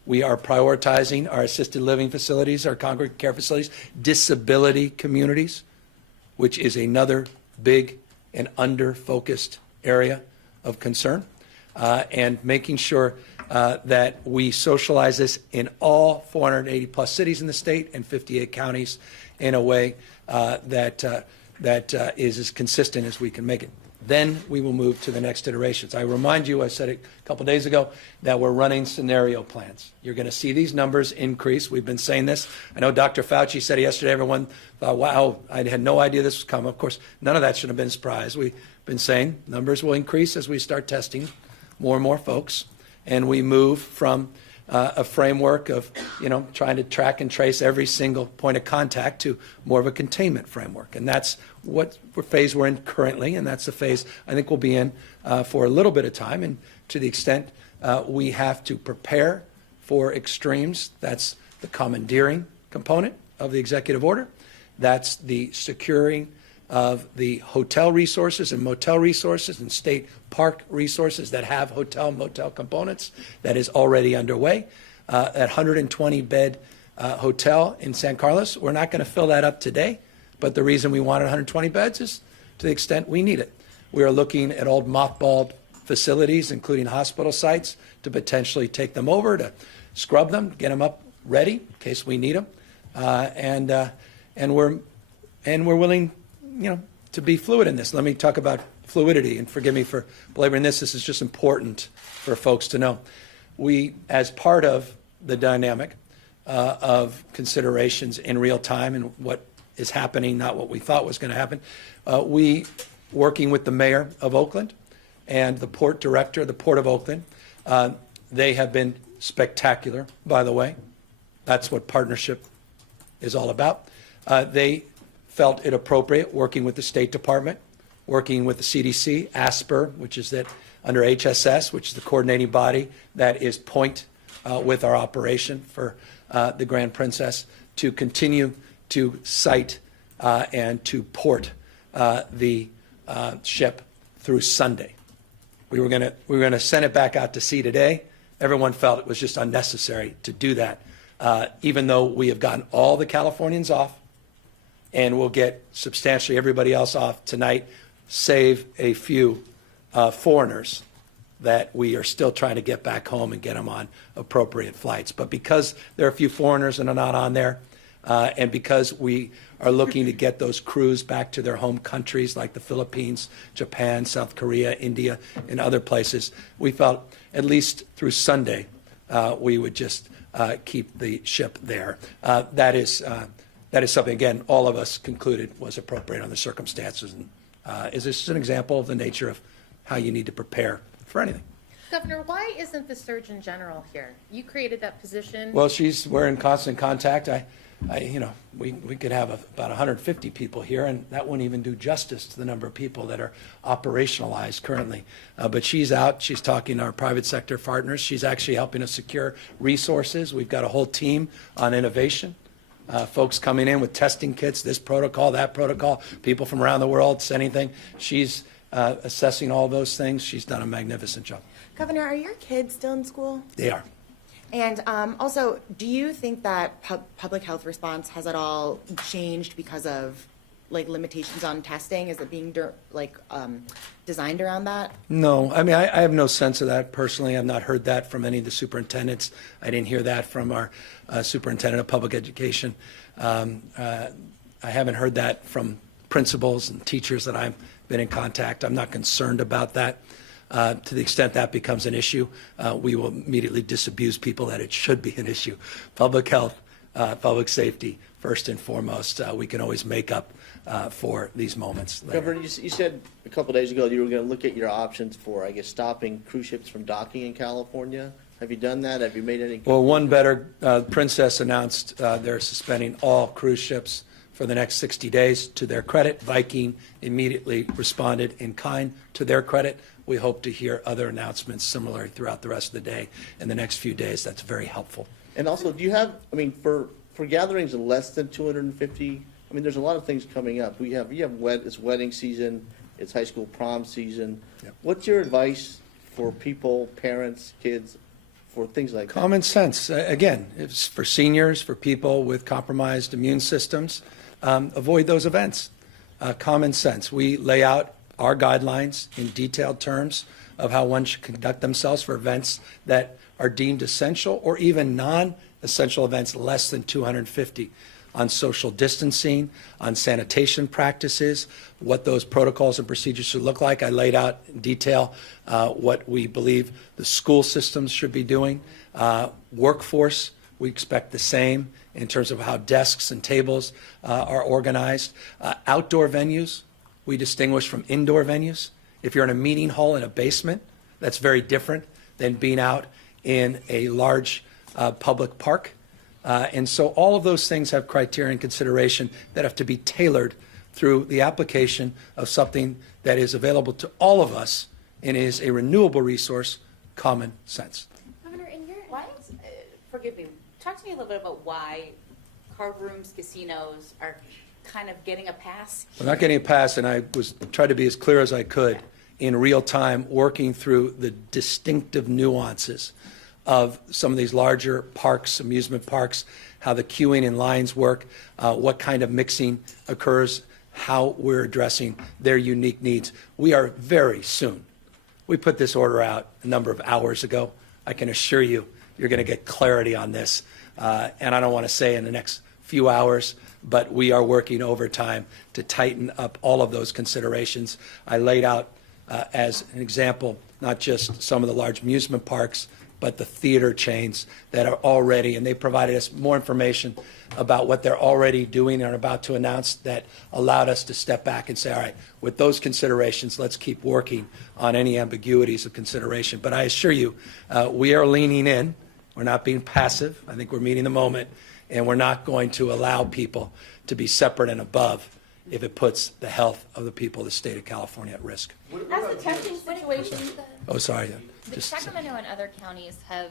We are prioritizing our assisted living facilities, our congregate care facilities, disability communities, which is another big and under-focused area of concern, and making sure that we socialize this in all 480-plus cities in the state and 58 counties in a way that is as consistent as we can make it. Then we will move to the next iterations. I remind you, I said it a couple days ago, that we're running scenario plans. You're going to see these numbers increase. We've been saying this. I know Dr. Fauci said yesterday, everyone thought, wow, I had no idea this was coming. Of course, none of that should have been a surprise. We've been saying numbers will increase as we start testing more and more folks, and we move from a framework of, trying to track and trace every single point of contact to more of a containment framework. And that's what phase we're in currently, and that's the phase I think we'll be in for a little bit of time. And to the extent we have to prepare for extremes, that's the commandeering component of the executive order. That's the securing of the hotel resources and motel resources and state park resources that have hotel and motel components. That is already underway. That 120-bed hotel in San Carlos, we're not going to fill that up today, but the reason we wanted 120 beds is to the extent we need it. We are looking at old mothballed facilities, including hospital sites, to potentially take them over, to scrub them, get them up ready in case we need them, and we're willing, to be fluid in this. Let me talk about fluidity, and forgive me for belaboring this. This is just important for folks to know. We, as part of the dynamic of considerations in real time and what is happening, not what we thought was going to happen, we, working with the mayor of Oakland and the port director of the Port of Oakland, they have been spectacular, by the way. That's what partnership is all about. They felt it appropriate, working with the State Department, working with the CDC, ASPR, which is that under HSS, which is the coordinating body that is point with our operation for the Grand Princess, to continue to site and to port the ship through Sunday. We were going to send it back out to sea today. Everyone felt it was just unnecessary to do that, even though we have gotten all the Californians off, and we'll get substantially everybody else off tonight, save a few foreigners that we are still trying to get back home and get them on appropriate flights. But because there are a few foreigners and are not on there, and because we are looking to get those crews back to their home countries like the Philippines, Japan, South Korea, India, and other places, we felt at least through Sunday we would just keep the ship there. That is something, again, all of us concluded was appropriate on the circumstances. And is this an example of the nature of how you need to prepare for anything? Governor, why isn't the Surgeon General here? You created that position. Well, we're in constant contact. We could have about 150 people here, and that wouldn't even do justice to the number of people that are operationalized currently. But she's out. She's talking to our private sector partners. She's actually helping us secure resources. We've got a whole team on innovation. Folks coming in with testing kits, this protocol, that protocol, people from around the world sending things. She's assessing all those things. She's done a magnificent job. Governor, are your kids still in school? They are. And also, do you think that public health response has at all changed because of limitations on testing? Is it being designed around that? No, I mean, I have no sense of that personally. I've not heard that from any of the superintendents. I didn't hear that from our superintendent of public education. I haven't heard that from principals and teachers that I've been in contact. I'm not concerned about that. To the extent that becomes an issue, we will immediately disabuse people that it should be an issue. Public health, public safety, first and foremost. We can always make up for these moments later. Governor, you said a couple days ago you were going to look at your options for, stopping cruise ships from docking in California. Have you done that? Have you made any? Well, One Better, Princess announced they're suspending all cruise ships for the next 60 days. To their credit, Viking immediately responded in kind. To their credit, we hope to hear other announcements similar throughout the rest of the day in the next few days. That's very helpful. And also, do you have, for gatherings of less than 250 I mean, there's a lot of things coming up. It's wedding season, it's high school prom season. Yep. What's your advice for people, parents, kids, for things like that? Common sense. Again, it's for seniors, for people with compromised immune systems. Avoid those events. Common sense. We lay out our guidelines in detailed terms of how one should conduct themselves for events that are deemed essential or even non-essential events less than 250, on social distancing, on sanitation practices, what those protocols and procedures should look like. I laid out in detail what we believe the school systems should be doing. Workforce, we expect the same in terms of how desks and tables are organized. Outdoor venues, we distinguish from indoor venues. If you're in a meeting hall in a basement, that's very different than being out in a large public park. And so all of those things have criteria and consideration that have to be tailored through the application of something that is available to all of us and is a renewable resource, common sense. Governor, in your Why, forgive me, talk to me a little bit about why card rooms, casinos are kind of getting a pass. We're not getting a pass, and I was trying to be as clear as I could in real time, working through the distinctive nuances of some of these larger parks, amusement parks, how the queuing and lines work, what kind of mixing occurs, how we're addressing their unique needs. We are very soon. We put this order out a number of hours ago. I can assure you, you're going to get clarity on this. And I don't want to say in the next few hours, but we are working overtime to tighten up all of those considerations. I laid out as an example, not just some of the large amusement parks, but the theater chains that are already, and they provided us more information about what they're already doing and are about to announce that allowed us to step back and say, all right, with those considerations, let's keep working on any ambiguities of consideration. But I assure you, we are leaning in. We're not being passive. I think we're meeting the moment, and we're not going to allow people to be separate and above if it puts the health of the people of the state of California at risk. As the testing situation, Oh, sorry. Sacramento and other counties have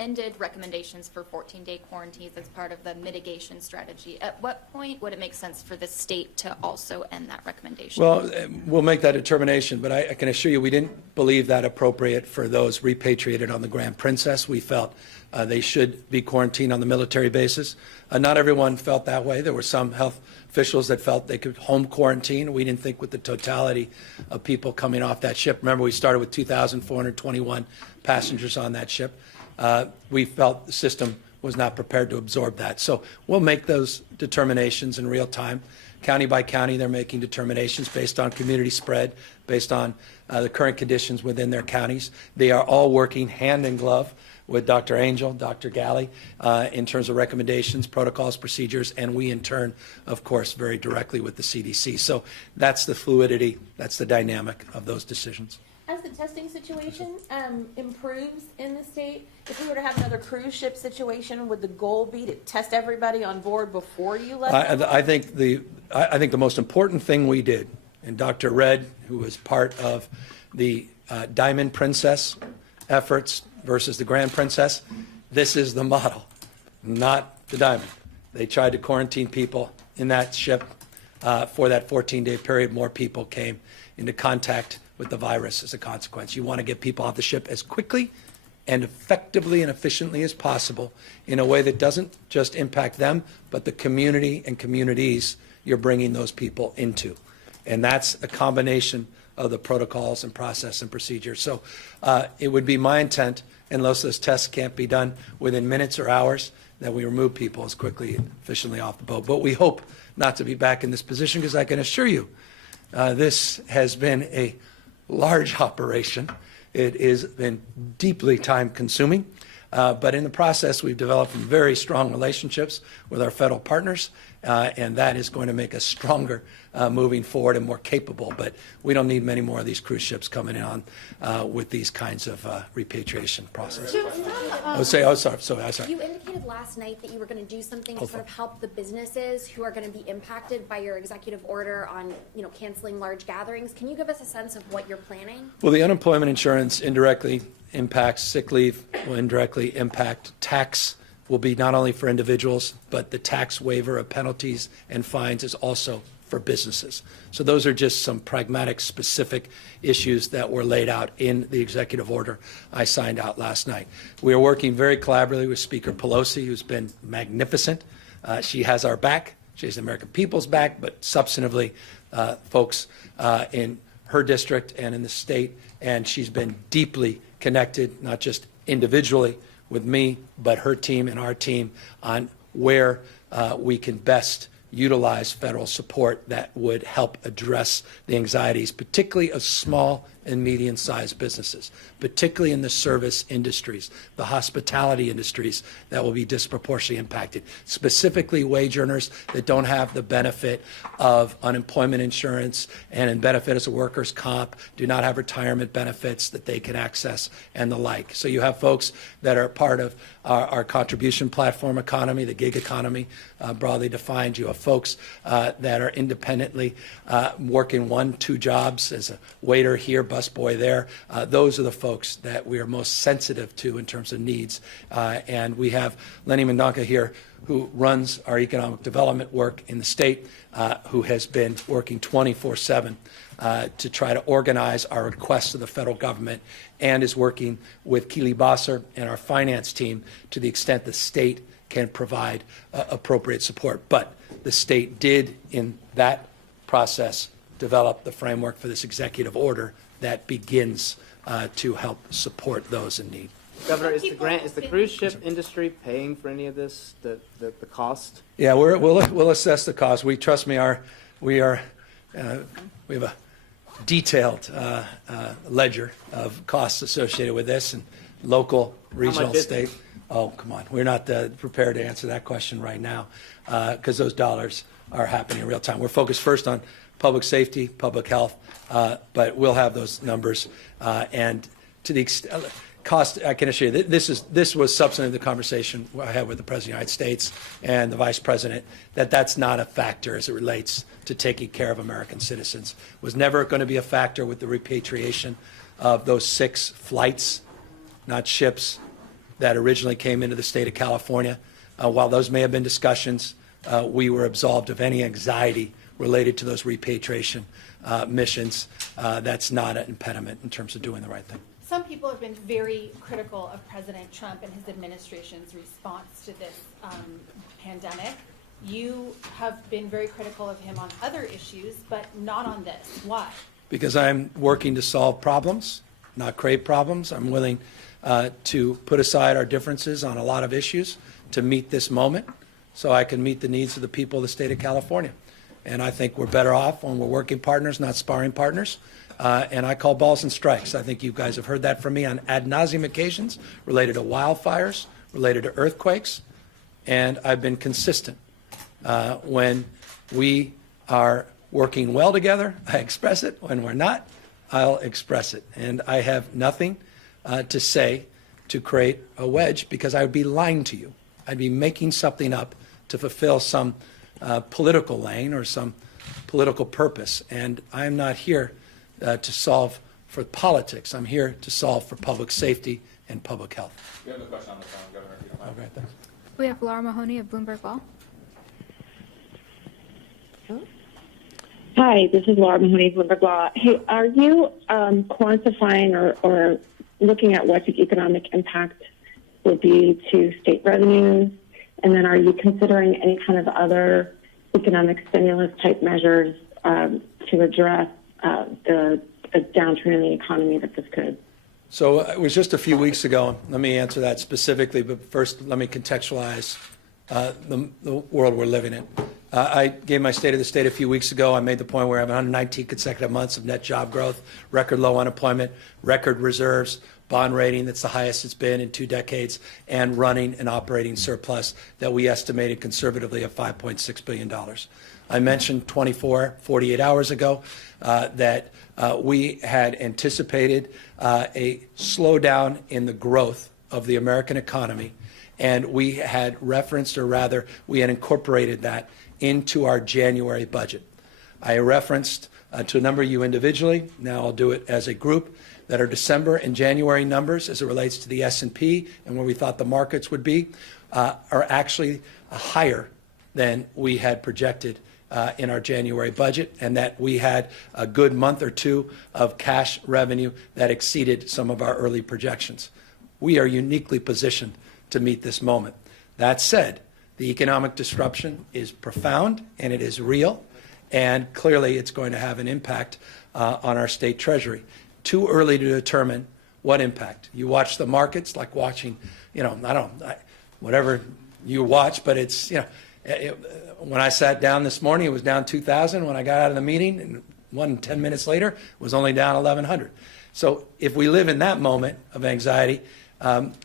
ended recommendations for 14-day quarantines as part of the mitigation strategy. At what point would it make sense for the state to also end that recommendation? Well, we'll make that determination, but I can assure you we didn't believe that appropriate for those repatriated on the Grand Princess. We felt they should be quarantined on the military basis. Not everyone felt that way. There were some health officials that felt they could home quarantine. We didn't think with the totality of people coming off that ship. Remember, we started with 2,421 passengers on that ship. We felt the system was not prepared to absorb that. So we'll make those determinations in real time. County by county, they're making determinations based on community spread, based on the current conditions within their counties. They are all working hand in glove with Dr. Angel, Dr. Galley, in terms of recommendations, protocols, procedures, and we in turn, of course, very directly with the CDC. So that's the fluidity, that's the dynamic of those decisions. as the testing situation improves in the state, if we were to have another cruise ship situation, would the goal be to test everybody on board before you let them? I think the most important thing we did, and Dr. Red, who was part of the Diamond Princess efforts versus the Grand Princess, this is the model, not the Diamond. They tried to quarantine people in that ship for that 14-day period. More people came into contact with the virus as a consequence. You want to get people off the ship as quickly and effectively and efficiently as possible in a way that doesn't just impact them, but the community and communities you're bringing those people into. And that's a combination of the protocols and process and procedures. So it would be my intent, unless those tests can't be done within minutes or hours, that we remove people as quickly and efficiently off the boat. But we hope not to be back in this position, because I can assure you this has been a large operation. It has been deeply time-consuming, but in the process, we've developed very strong relationships with our federal partners, and that is going to make us stronger moving forward and more capable. But we don't need many more of these cruise ships coming in on with these kinds of repatriation processes. Sorry. You indicated last night that you were going to do something to sort of help the businesses who are going to be impacted by your executive order on, canceling large gatherings. Can you give us a sense of what you're planning? Well, the unemployment insurance indirectly impacts sick leave, will indirectly impact tax will be not only for individuals, but the tax waiver of penalties and fines is also for businesses. So those are just some pragmatic, specific issues that were laid out in the executive order I signed out last night. We are working very collaboratively with Speaker Pelosi, who's been magnificent. She has our back. She has the American people's back, but substantively, folks in her district and in the state, and she's been deeply connected, not just individually with me, but her team and our team on where we can best utilize federal support that would help address the anxieties, particularly of small and medium-sized businesses, particularly in the service industries, the hospitality industries that will be disproportionately impacted, specifically wage earners that don't have the benefit of unemployment insurance and in benefit as a workers' comp, do not have retirement benefits that they can access and the like. So you have folks that are part of our contribution platform economy, the gig economy, broadly defined. You have folks that are independently working 1-2 jobs as a waiter here, busboy there. Those are the folks that we are most sensitive to in terms of needs. And we have Lenny Mendonca here, who runs our economic development work in the state, who has been working 24/7 to try to organize our requests to the federal government, and is working with Keely Bosser and our finance team to the extent the state can provide appropriate support. But the state did, in that process, develop the framework for this executive order that begins to help support those in need. Governor, is the cruise ship industry paying for any of this, the cost? Yeah, we'll assess the cost. Trust me, we have a detailed ledger of costs associated with this, and local, regional, state. Oh, come on. We're not prepared to answer that question right now because those dollars are happening in real time. We're focused first on public safety, public health, but we'll have those numbers. And to the extent, cost, I can assure you, this was substantive the conversation I had with the President of the United States and the Vice President, that's not a factor as it relates to taking care of American citizens. It was never going to be a factor with the repatriation of those 6 flights, not ships, that originally came into the state of California. While those may have been discussions, we were absolved of any anxiety related to those repatriation missions. That's not an impediment in terms of doing the right thing. Some people have been very critical of President Trump and his administration's response to this pandemic. You have been very critical of him on other issues, but not on this. Why? Because I'm working to solve problems, not create problems. I'm willing to put aside our differences on a lot of issues to meet this moment so I can meet the needs of the people of the state of California. And I think we're better off when we're working partners, not sparring partners. And I call balls and strikes. I think you guys have heard that from me on ad nauseum occasions related to wildfires, related to earthquakes, and I've been consistent. When we are working well together, I express it. When we're not, I'll express it. And I have nothing to say to create a wedge because I would be lying to you. I'd be making something up to fulfill some political lane or some political purpose. And I'm not here to solve for politics. I'm here to solve for public safety and public health. We have a question on the phone, Governor, if you don't mind. Okay, thanks. We have Laura Mahoney of Bloomberg Law. Hi, this is Laura Mahoney of Bloomberg Law. Hey, are you quantifying or looking at what the economic impact will be to state revenues? And then are you considering any kind of other economic stimulus type measures to address the downturn in the economy that this could? So it was just a few weeks ago. Let me answer that specifically, but first let me contextualize the world we're living in. I gave my State of the State a few weeks ago. I made the point where I have 119 consecutive months of net job growth, record low unemployment, record reserves, bond rating that's the highest it's been in 2 decades, and running an operating surplus that we estimated conservatively at $5.6 billion. I mentioned 48 hours ago that we had anticipated a slowdown in the growth of the American economy, and we had referenced, or rather, we had incorporated that into our January budget. I referenced to a number of you individually, now I'll do it as a group, that our December and January numbers as it relates to the S&P and where we thought the markets would be are actually higher than we had projected in our January budget, and that we had a good month or two of cash revenue that exceeded some of our early projections. We are uniquely positioned to meet this moment. That said, the economic disruption is profound and it is real, and clearly it's going to have an impact on our state treasury. Too early to determine what impact. You watch the markets like watching, whatever you watch, but it's, when I sat down this morning, it was down 2,000. When I got out of the meeting, and 10 minutes later, it was only down 1,100. So if we live in that moment of anxiety,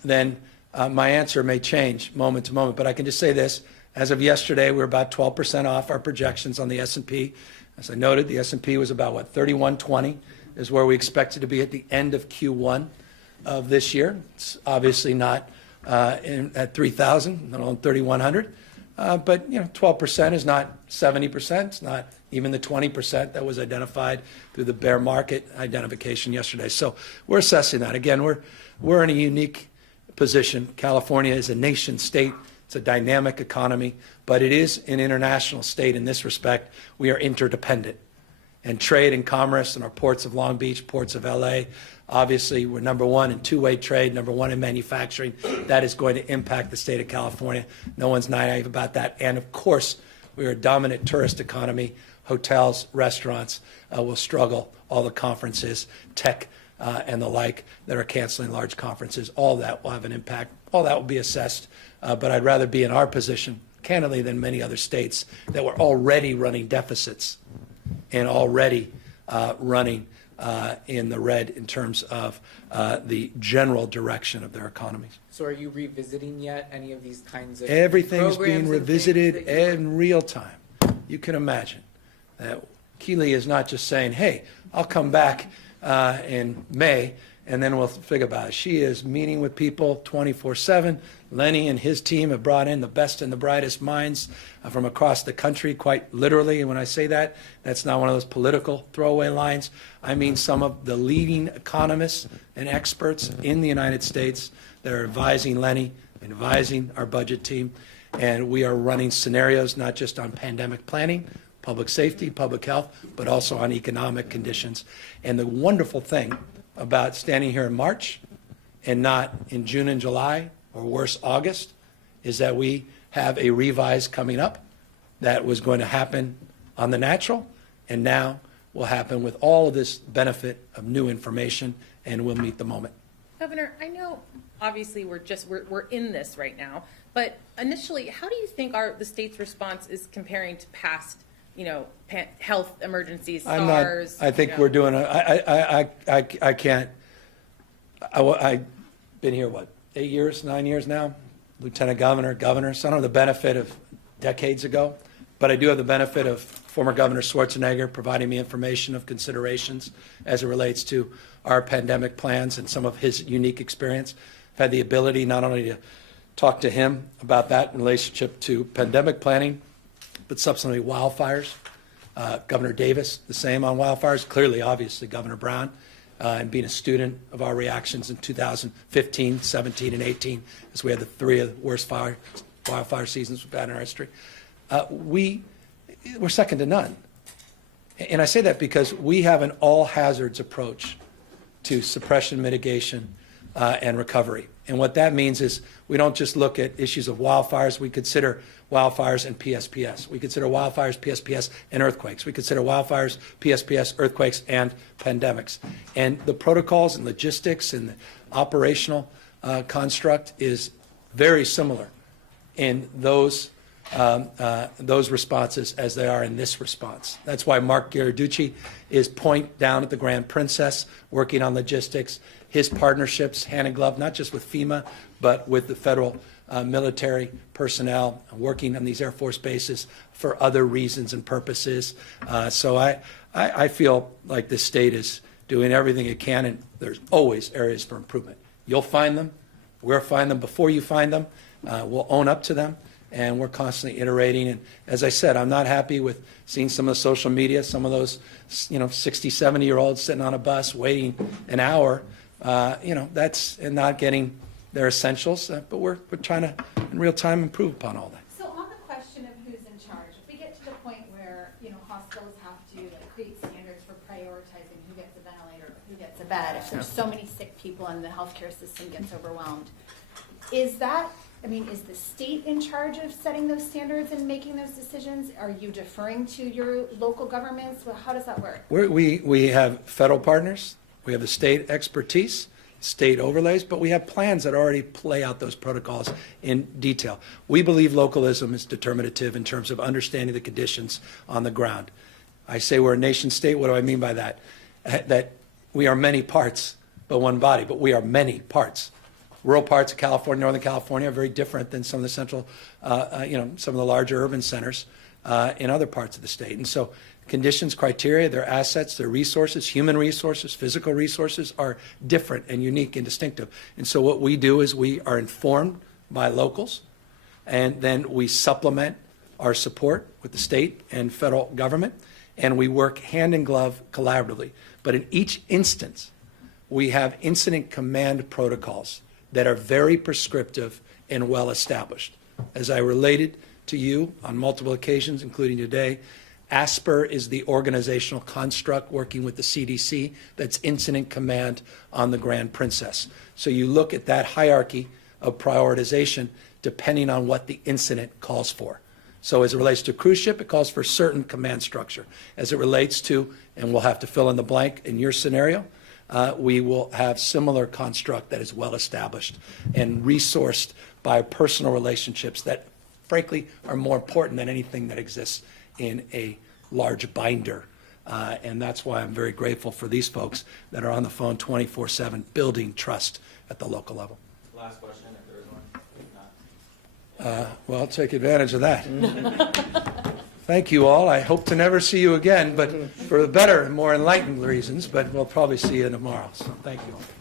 then my answer may change moment to moment. But I can just say this. As of yesterday, we're about 12% off our projections on the S&P. As I noted, the S&P was about, 3120 is where we expected to be at the end of Q1 of this year. It's obviously not at 3,000, not on 3,100. But 12% is not 70%. It's not even the 20% that was identified through the bear market identification yesterday. So we're assessing that. Again, we're in a unique position. California is a nation state. It's a dynamic economy, but it is an international state in this respect. We are interdependent. And trade and commerce in our ports of Long Beach, ports of LA, obviously we're number one in two-way trade, number one in manufacturing. That is going to impact the state of California. No one's naive about that. And of course, we are a dominant tourist economy. Hotels, restaurants will struggle. All the conferences, tech, and the like that are canceling large conferences, all that will have an impact. All that will be assessed. But I'd rather be in our position, candidly, than many other states that were already running deficits and already running in the red in terms of the general direction of their economies. So are you revisiting yet any of these kinds of Everything's being programs and revisited things that you in real time. You can imagine that Keeley is not just saying, hey, I'll come back in May and then we'll think about it. She is meeting with people 24/7. Lenny and his team have brought in the best and the brightest minds from across the country, quite literally. And when I say that, that's not one of those political throwaway lines. I mean some of the leading economists and experts in the United States that are advising Lenny, advising our budget team. And we are running scenarios not just on pandemic planning, public safety, public health, but also on economic conditions. And the wonderful thing about standing here in March and not in June and July, or worse, August, is that we have a revise coming up that was going to happen on the natural, and now will happen with all of this benefit of new information, and we'll meet the moment. Governor, I know obviously we're in this right now, but initially, how do you think the state's response is comparing to past, health emergencies, SARS? I think we're doing. I can't. I've been here 8 years, 9 years now, lieutenant governor. So I don't have the benefit of decades ago, but I do have the benefit of former Governor Schwarzenegger providing me information of considerations as it relates to our pandemic plans and some of his unique experience. I've had the ability not only to talk to him about that in relationship to pandemic planning, but subsequently wildfires. Governor Davis, the same on wildfires. Clearly, obviously, Governor Brown. And being a student of our reactions in 2015, 17, and 18, as we had the three of the worst wildfire seasons we've had in our history. We're second to none. And I say that because we have an all-hazards approach to suppression, mitigation, and recovery. And what that means is we don't just look at issues of wildfires. We consider wildfires and PSPS. We consider wildfires, PSPS, and earthquakes. We consider wildfires, PSPS, earthquakes, and pandemics. And the protocols and logistics and the operational construct is very similar in those responses as they are in this response. That's why Mark Garaducci is point down at the Grand Princess, working on logistics, his partnerships, hand in glove, not just with FEMA, but with the federal military personnel working on these Air Force bases for other reasons and purposes. So I feel like the state is doing everything it can, and there's always areas for improvement. You'll find them. We'll find them before you find them. We'll own up to them, and we're constantly iterating. And as I said, I'm not happy with seeing some of the social media, some of those 60, 70-year-olds sitting on a bus waiting an hour, that's and not getting their essentials. But we're trying to in real time, improve upon all that. So on the question of who's in charge, if we get to the point where, hospitals have to create standards for prioritizing who gets a ventilator, who gets a bed, if there's so many sick people and the healthcare system gets overwhelmed, is the state in charge of setting those standards and making those decisions? Are you deferring to your local governments? Well, how does that work? We have federal partners, we have the state expertise, state overlays, but we have plans that already play out those protocols in detail. We believe localism is determinative in terms of understanding the conditions on the ground. I say we're a nation state. What do I mean by that? That we are many parts, but one body, but we are many parts. Rural parts of California, Northern California, are very different than some of the central, some of the larger urban centers in other parts of the state. And so conditions, criteria, their assets, their resources, human resources, physical resources are different and unique and distinctive. And so what we do is we are informed by locals, and then we supplement our support with the state and federal government, and we work hand in glove collaboratively. But in each instance, we have incident command protocols that are very prescriptive and well established. As I related to you on multiple occasions, including today, ASPR is the organizational construct working with the CDC that's incident command on the Grand Princess. So you look at that hierarchy of prioritization depending on what the incident calls for. So as it relates to cruise ship, it calls for certain command structure. As it relates to, and we'll have to fill in the blank in your scenario, we will have similar construct that is well established and resourced by personal relationships that frankly are more important than anything that exists in a large binder. And that's why I'm very grateful for these folks that are on the phone 24/7 building trust at the local level. Last question, if there is one. If not. Well, I'll take advantage of that. Thank you all. I hope to never see you again, but for the better and more enlightened reasons, but we'll probably see you tomorrow. So thank you all.